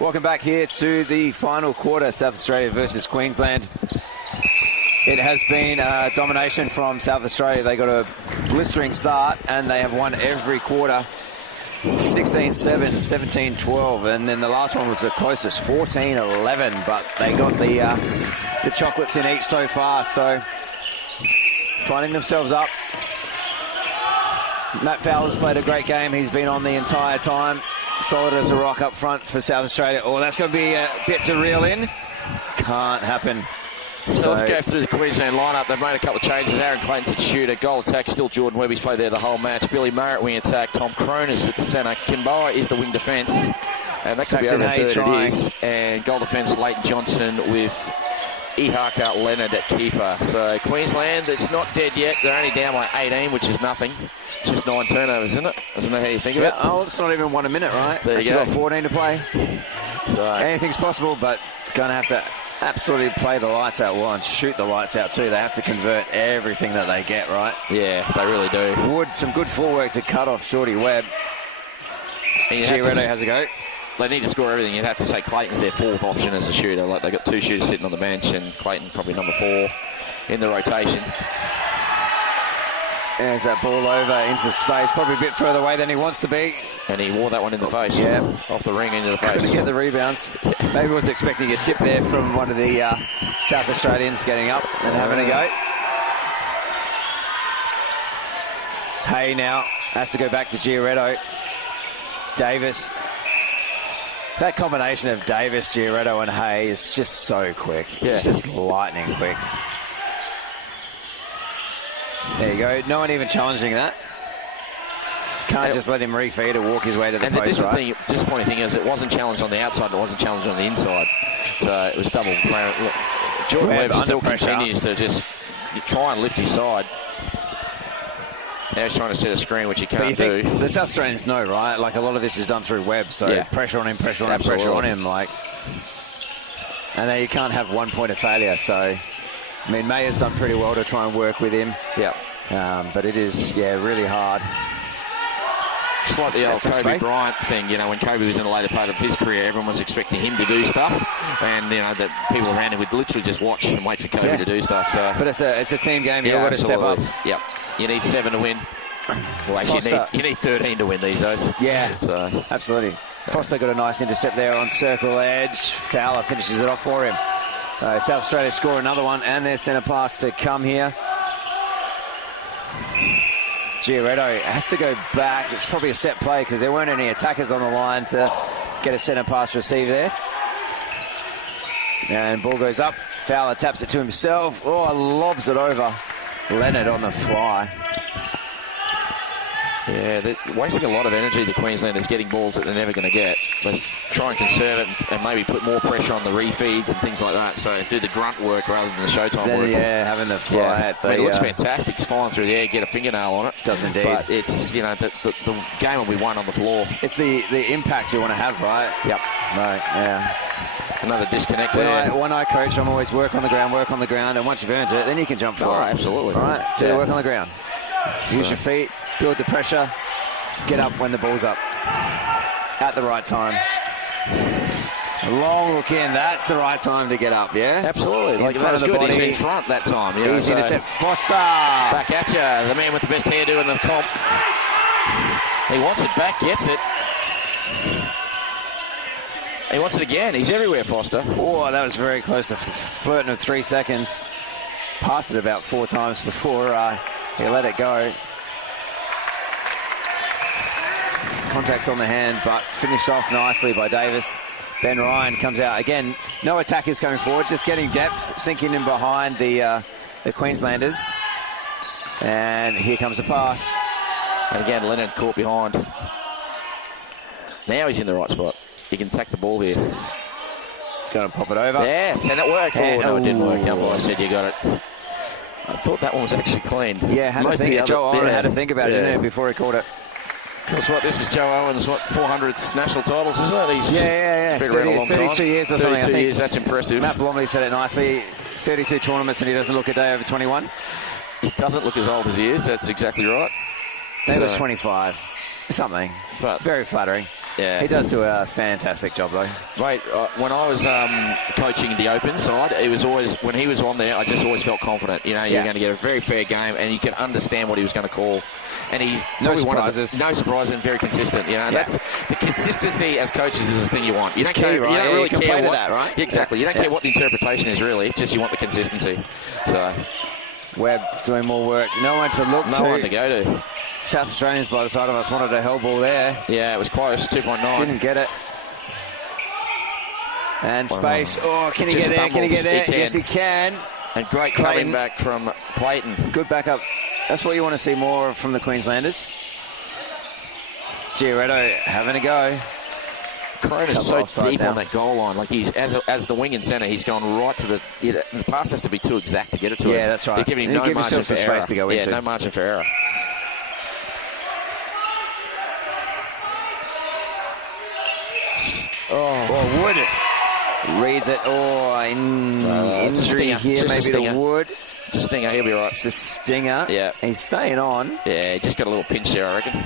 Welcome back here to the final quarter, South Australia versus Queensland. It has been domination from South Australia. They got a blistering start and they have won every quarter. 16-7, 17-12, and then the last one was the closest, 14-11, but they got the chocolates in each so far, so finding themselves up. Matt Fowler's played a great game. He's been on the entire time. Solid as a rock up front for South Australia. Oh, that's going to be a bit to reel in. Can't happen. So let's go through the Queensland lineup. They've made a couple of changes. Aaron Clayton's at shooter. Goal attack, still Jordan Webby's played there the whole match. Billy Murray at wing attack. Tom Cronin at the centre. Kimboa is the wing defence. And that could be over Hayes 30 it is. And goal defence, Leighton Johnson with Ihaka Leonard at keeper. So Queensland, it's not dead yet. They're only down by 18, which is nothing. It's just 9 turnovers, isn't it? I don't know how you think of it. Oh, it's not even 1 minute, right? There you They've go. got 14 to play. So Anything's possible, but going to have to absolutely play the lights out well and shoot the lights out too. They have to convert everything that they get, right? yeah, they really do. Wood, some good footwork to cut off Shorty Webb. And you have to Giretto has a go. They need to score everything. You'd have to say Clayton's their fourth option as a shooter. Like, they've got 2 shooters sitting on the bench, and Clayton probably number 4 in the rotation. There's that ball over into space, probably a bit further away than he wants to be. And he wore that one in the face. Yeah. Off the ring into the Couldn't face. get the rebounds. Maybe was expecting a tip there from one of the South Australians getting up and having a go. Hay now has to go back to Giorgetto. Davis. That combination of Davis, Giorgetto and Hay is just so quick. Yeah. It's just lightning quick. There you go. No one even challenging that. Can't just let him refeed or walk his way to the post, right? Disappointing thing is it wasn't challenged on the outside, it wasn't challenged on the inside. So it was double play. Look, Jordan Webb still continues to just try and lift his side. Now he's trying to set a screen, which he can't do. The South Australians know, right? Like, a lot of this is done through Webb, so pressure on him, pressure on him, pressure on him. Like, and then you can't have 1 point of failure. So, I mean, Mayer's done pretty well to try and work with him. Yeah. But it is, really hard. It's like the old Kobe Bryant thing, when Kobe was in the later part of his career, everyone was expecting him to do stuff, and that people around him would literally just watch and wait for Kobe to do stuff. So, but it's a team game. You've got to step up. Yep, you need 7 to win. Well, actually, you need 13 to win these days. Yeah, so absolutely. Foster got a nice intercept there on circle edge. Fowler finishes it off for him. South Australia score another one, and their centre pass to come here. Giorgetto has to go back. It's probably a set play because there weren't any attackers on the line to get a centre pass receive there. And ball goes up. Fowler taps it to himself. Oh, lobs it over. Leonard on the fly. Yeah, they're wasting a lot of energy, the Queenslanders, getting balls that they're never going to get. Let's try and conserve it and maybe put more pressure on the refeeds and things like that. So do the grunt work rather than the showtime work. Yeah, having the fly. It looks fantastic. It's flying through the air, get a fingernail on it. Does indeed. But it's, the game will be won on the floor. It's the impact you want to have, right? Yep. Right, yeah. Another disconnect there. When I coach, I'm always work on the ground, and once you've earned it, then you can jump for it. Absolutely. All right, do work on the ground. Use your feet, build the pressure, get up when the ball's up. At the right time. A long look in, that's the right time to get up, yeah? Absolutely. Like, that was good. He's in front that time. Easy to set. Foster! Back at you. The man with the best hairdo in the comp. He wants it back, gets it. He wants it again. He's everywhere, Foster. Oh, that was very close to flirting with 3 seconds. Passed it about 4 times before he let it go. Contacts on the hand, but finished off nicely by Davis. Ben Ryan comes out. Again, no attackers coming forward, just getting depth, sinking in behind the Queenslanders. And here comes the pass. And again, Leonard caught behind. Now he's in the right spot. He can attack the ball here. Going to pop it over. Yes, and it worked. Oh, no, it didn't work. I said you got it. I thought that one was actually clean. Yeah, Joe Owen had to think about it, didn't he, before he caught it. That's what, this is Joe Owen's 400th national titles, isn't it? He's been around a long time. 32 years or something. 32 years, that's impressive. Matt Blomley said it nicely. 32 tournaments and he doesn't look a day over 21. He doesn't look as old as he is, that's exactly right. He was 25. Something. But very flattering. Yeah. He does do a fantastic job, though. Mate, when I was coaching the open side, it was always, when he was on there, I just always felt confident. You're going to get a very fair game, and you can understand what he was going to call. And he no surprises, and very consistent. That's the consistency as coaches is the thing you want. You don't key, care, right? You don't really care what that, right? Exactly. You don't care what the interpretation is really. Just you want the consistency. So Webb doing more work. No one to look to. No one to go to. South Australians by the side of us wanted a hell ball there. Yeah, it was close. 2.9. Didn't get it. And space. Oh, can he get there? Can he get there? Yes, he can. And great coming back from Clayton. Good backup. That's what you want to see more of from the Queenslanders. Giorgetto having a go. Corona's so deep on that goal line. Like he's as the wing and centre, he's gone right to the pass has to be too exact to get it to him. Yeah, that's right. They're giving him no margin for error. Space to go into. No margin for error. Oh, Wood reads it. Injury here, maybe the Wood. It's a stinger, he'll be right. It's a stinger. Yeah. He's staying on. Yeah, he just got a little pinch there, I reckon.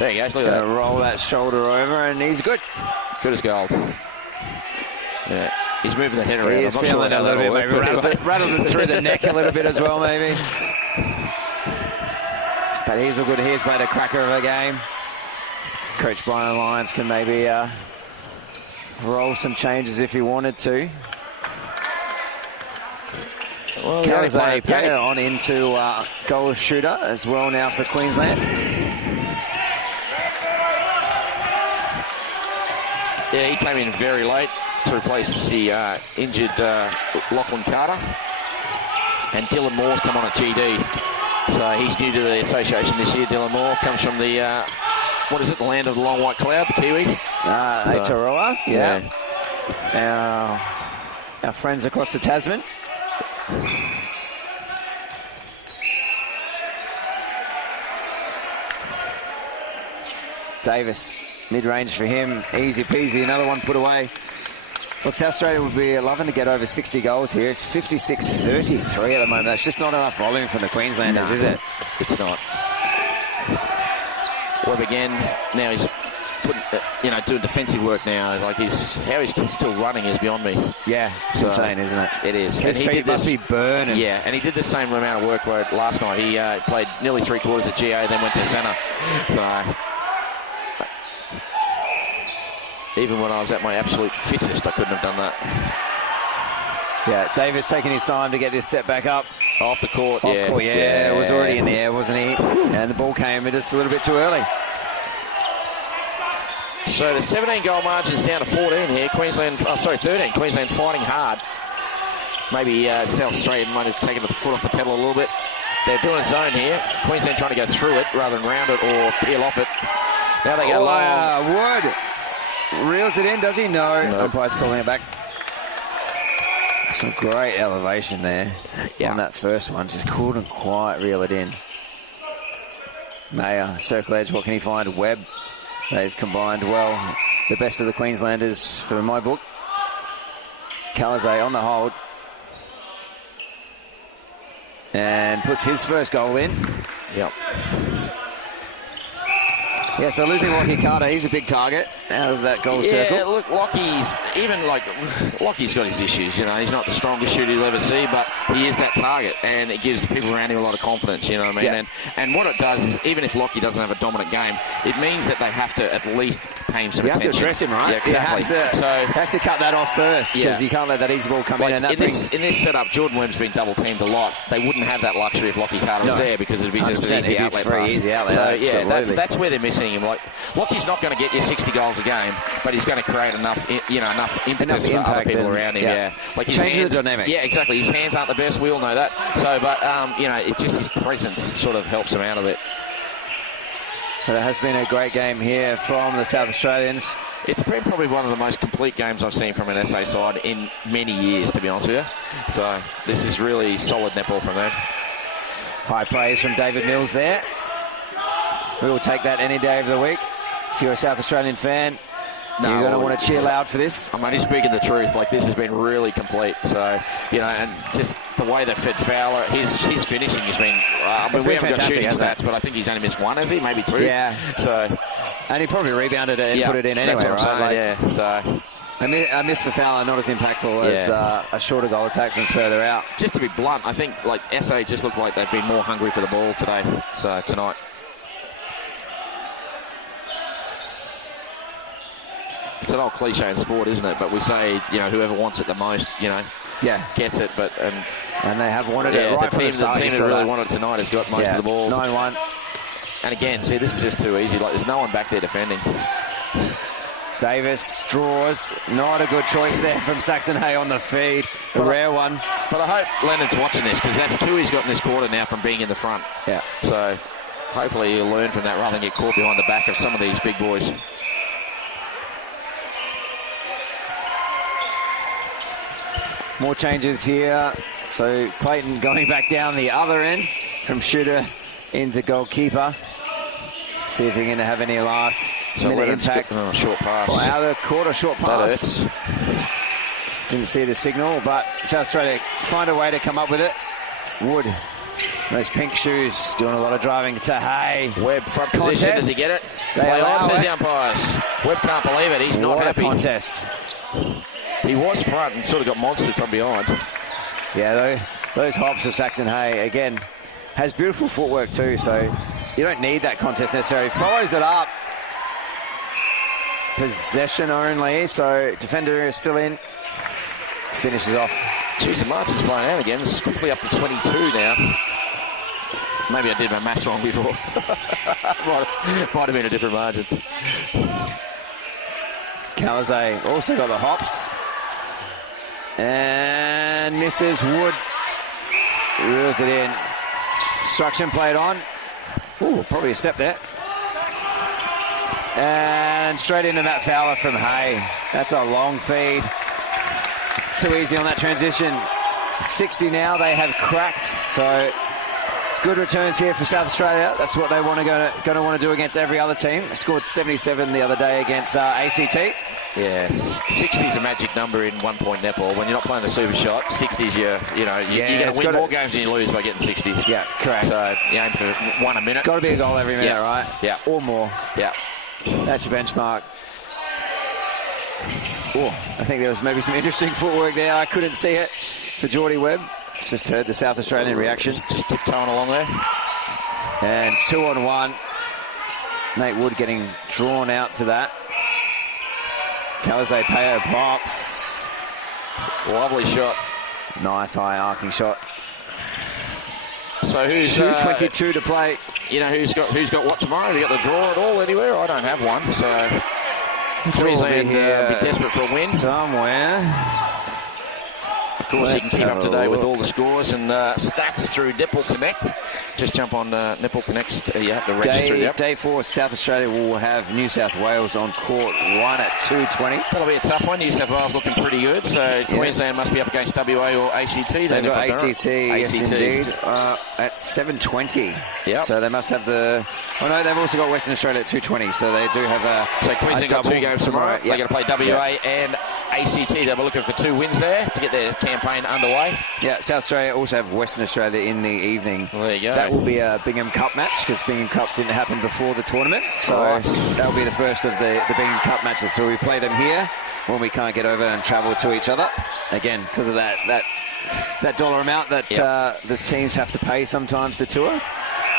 There you go, look at that. Roll that shoulder over, and he's good. Good as gold. Yeah, he's moving the head around. He is feeling a little bit, maybe rattled it through the neck a little bit as well, maybe. But Hazelgood here's made a cracker of a game. Coach Brian Lyons can maybe roll some changes if he wanted to. Well, Calzay player on into goal shooter as well now for Queensland. Yeah, he came in very late to replace the injured Lachlan Carter. And Dylan Moore's come on at GD. So he's new to the association this year. Dylan Moore comes from the, what is it, the land of the long white cloud, the Kiwi. Aotearoa, yeah. Our friends across the Tasman. Davis, mid-range for him, easy peasy, another one put away. Look, South Australia would be loving to get over 60 goals here. It's 56-33 at the moment. That's just not enough volume from the Queenslanders, is it? It's not. Webb again. Now he's putting, doing defensive work now. Like how he's still running is beyond me. Yeah, it's insane, isn't it? It is. His feet must be burning. Yeah, and he did the same amount of work last night. He played nearly 3/4 at GA, then went to centre. So even when I was at my absolute fittest, I couldn't have done that. Yeah, Davis taking his time to get this set back up. Off the court, yeah. It was already in the air, wasn't he? And the ball came just a little bit too early. So the 17-goal margin's down to 14 here. 13. Queensland fighting hard. Maybe South Australia might have taken the foot off the pedal a little bit. They're doing a zone here. Queensland trying to go through it rather than round it or peel off it. Now they go long. Wood reels it in, does he? No. Umpire's calling it back. Some great elevation there on that first one. Just couldn't quite reel it in. Mayer, circle edge, what can he find? Webb. They've combined well. The best of the Queenslanders for my book. Calzay on the hold. And puts his first goal in. Yep. Yeah, so losing Lachie Carter, he's a big target out of that goal circle. Yeah, look, Lockie's got his issues, He's not the strongest shooter you'll ever see, but he is that target, and it gives the people around him a lot of confidence, you know what I mean? Yeah. And what it does is, even if Lockie doesn't have a dominant game, it means that they have to at least pay him some attention. You have to address him, right? Yeah, exactly. You have to cut that off first, because you can't let that easy ball come in, and that in this setup, Jordan Webb's been double-teamed a lot. They wouldn't have that luxury if Lockie Carter was there, because it'd be just an easy outlet pass. So, yeah, that's where they're missing him. Like, Lockie's not going to get you 60 goals a game, but he's going to create enough impetus for other people around him. Yeah, like his changes the dynamic. Yeah, exactly. His hands aren't the best. We all know that. So, but it just his presence sort of helps him out of it. So that has been a great game here from the South Australians. It's been probably one of the most complete games I've seen from an SA side in many years, to be honest with you. So this is really solid netball from them. High praise from David Mills there. We will take that any day of the week. If you're a South Australian fan, you're going to want to cheer loud for this. I'm only speaking the truth. Like, this has been really complete. So, and just the way they fed Fowler, his finishing has been... we haven't got shooting stats, but I think he's only missed one, has he? Maybe two? Yeah. So... And he probably rebounded it and put it in anyway, that's what I'm saying, So... A miss for Fowler, not as impactful as a shorter goal attack from further out. Just to be blunt, I think, SA just looked like they've been more hungry for the ball tonight. It's an old cliche in sport, isn't it? But we say, whoever wants it the most, gets it. But and they have wanted it right from the start. The team that really wanted it tonight has got most of the ball. 9-1. And again, see, this is just too easy. Like, there's no one back there defending. Davis draws. Not a good choice there from Saxon Hay on the feed. A rare one. But I hope Leonard's watching this, because that's two he's got in this quarter now from being in the front. Yeah. So hopefully he'll learn from that rather than get caught behind the back of some of these big boys. More changes here. So Clayton going back down the other end from shooter into goalkeeper. See if he's going to have any last minute impact. Short pass. Out of the quarter, short pass. Didn't see the signal, but South Australia find a way to come up with it. Wood, those pink shoes, doing a lot of driving to Hay. Webb front position. Does he get it? Play on, says the umpires. Webb can't believe it. He's not happy. What a contest. He was front and sort of got monstered from behind. Yeah, those hops of Saxon Hay, again, has beautiful footwork too, so You don't need that contest necessarily. Follows it up. Possession only, so defender is still in. Finishes off. Jeez, the margin's blown out again. It's quickly up to 22 now. Maybe I did my maths wrong before. might have been a different margin. Calizay also got the hops. And misses. Wood reels it in. Instruction played on. Ooh, probably a step there. And straight into Matt Fowler from Hay. That's a long feed. Too easy on that transition. 60 now, they have cracked. So good returns here for South Australia. That's what they want to going to want to do against every other team. Scored 77 the other day against ACT. Yes, 60 is a magic number in 1 point netball. When you're not playing the super shot, 60s you're going to win more games than you lose by getting 60. Yeah, correct. So you aim for 1 a minute. Got to be a goal every minute, right? Yeah. Or more. Yeah. That's your benchmark. Oh, I think there was maybe some interesting footwork there. I couldn't see it for Geordie Webb. Just heard the South Australian reaction. Just tiptoeing along there. And 2-on-1. Nate Wood getting drawn out to that. Calizay Payo pops. Lovely shot. Nice high arcing shot. So who's 2:22 to play? You know who's got what tomorrow? Have you got the draw at all anywhere? I don't have one. So Queensland be desperate for a win somewhere. Of course, you can keep up to date with all the scores and stats through Netball Connect. Just jump on Netball Connect. You have to register. Day 4, South Australia will have New South Wales on court 1 at 2:20. That'll be a tough one. New South Wales looking pretty good. So Queensland must be up against WA or ACT. They've got ACT, yes indeed, at 7:20. Yep. So they must have the... Oh no, they've also got Western Australia at 2:20. So they do have a... So Queensland got 2 games tomorrow. They're going to play WA and ACT. They'll be looking for 2 wins there to get their campaign underway. Yeah, South Australia also have Western Australia in the evening. Well, there you go. That will be a Bingham Cup match because Bingham Cup didn't happen before the tournament. So that'll be the first of the Bingham Cup matches. So we play them here when we can't get over and travel to each other. Again, because of that dollar amount that the teams have to pay sometimes to tour.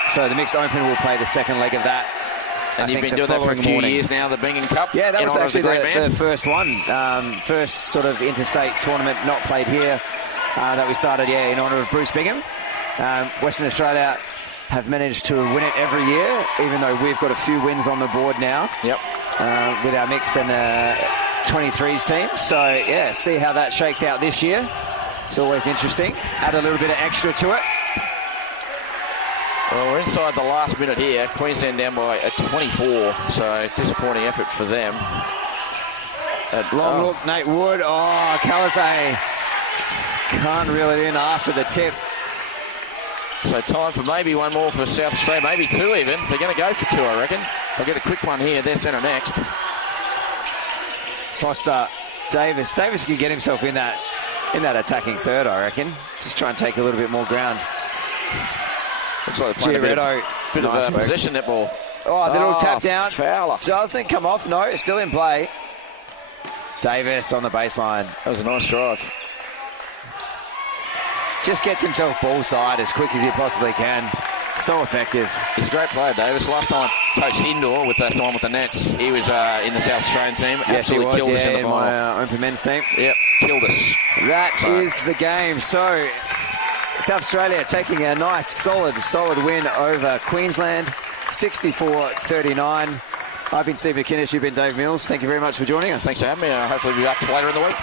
So the Mixed Open will play the second leg of that. And you've been doing that for a few years now, the Bingham Cup? Yeah, that was actually the first one. First sort of interstate tournament not played here that we started, in honour of Bruce Bingham. Western Australia have managed to win it every year, even though we've got a few wins on the board now. Yep. With our mixed and 23s team. So, see how that shakes out this year. It's always interesting. Add a little bit of extra to it. Well, we're inside the last minute here. Queensland down by 24, so disappointing effort for them. Long look, Nate Wood. Oh, Calizay can't reel it in after the tip. So time for maybe one more for South Australia, maybe 2 even. They're going to go for 2, I reckon. They'll get a quick one here. They're centre next. Foster, Davis. Davis can get himself in that attacking third, I reckon. Just try and take a little bit more ground. Looks like they're playing a bit of possession netball. Oh, the little tap down. Fowler. Doesn't come off. No, it's still in play. Davis on the baseline. That was a nice drive. Just gets himself ball side as quick as he possibly can. So effective. He's a great player, Davis. Last time I coached indoor with someone with the Nets, he was in the South Australian team. Yes, he was. Killed us in the final. My Open men's team. Yep, killed us. That is the game. So South Australia taking a nice, solid win over Queensland, 64-39. I've been Steve McInnes, you've been Dave Mills. Thank you very much for joining us. Thanks for having me. Hopefully we'll be back later in the week.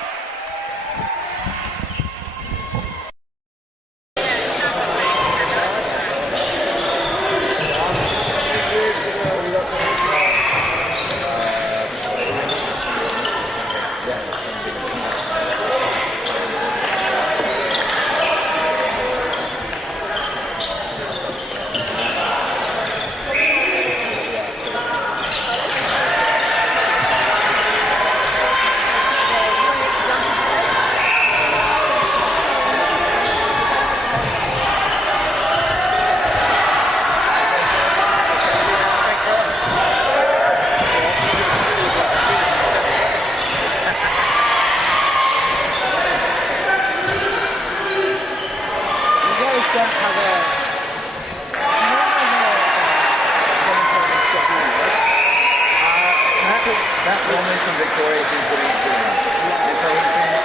That Roman from Victoria has been putting it good enough. And so he's been,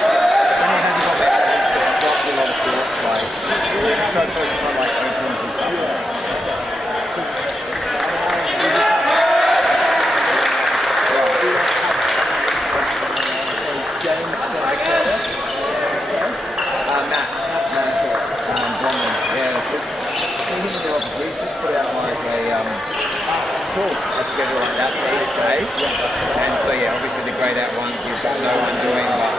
when he hasn't got back, he's dropped a lot of thoughts, like, he's so focused on, like, opens and stuff like that. A schedule like that for each day, and so yeah, obviously the greyed out ones you've got no one doing, but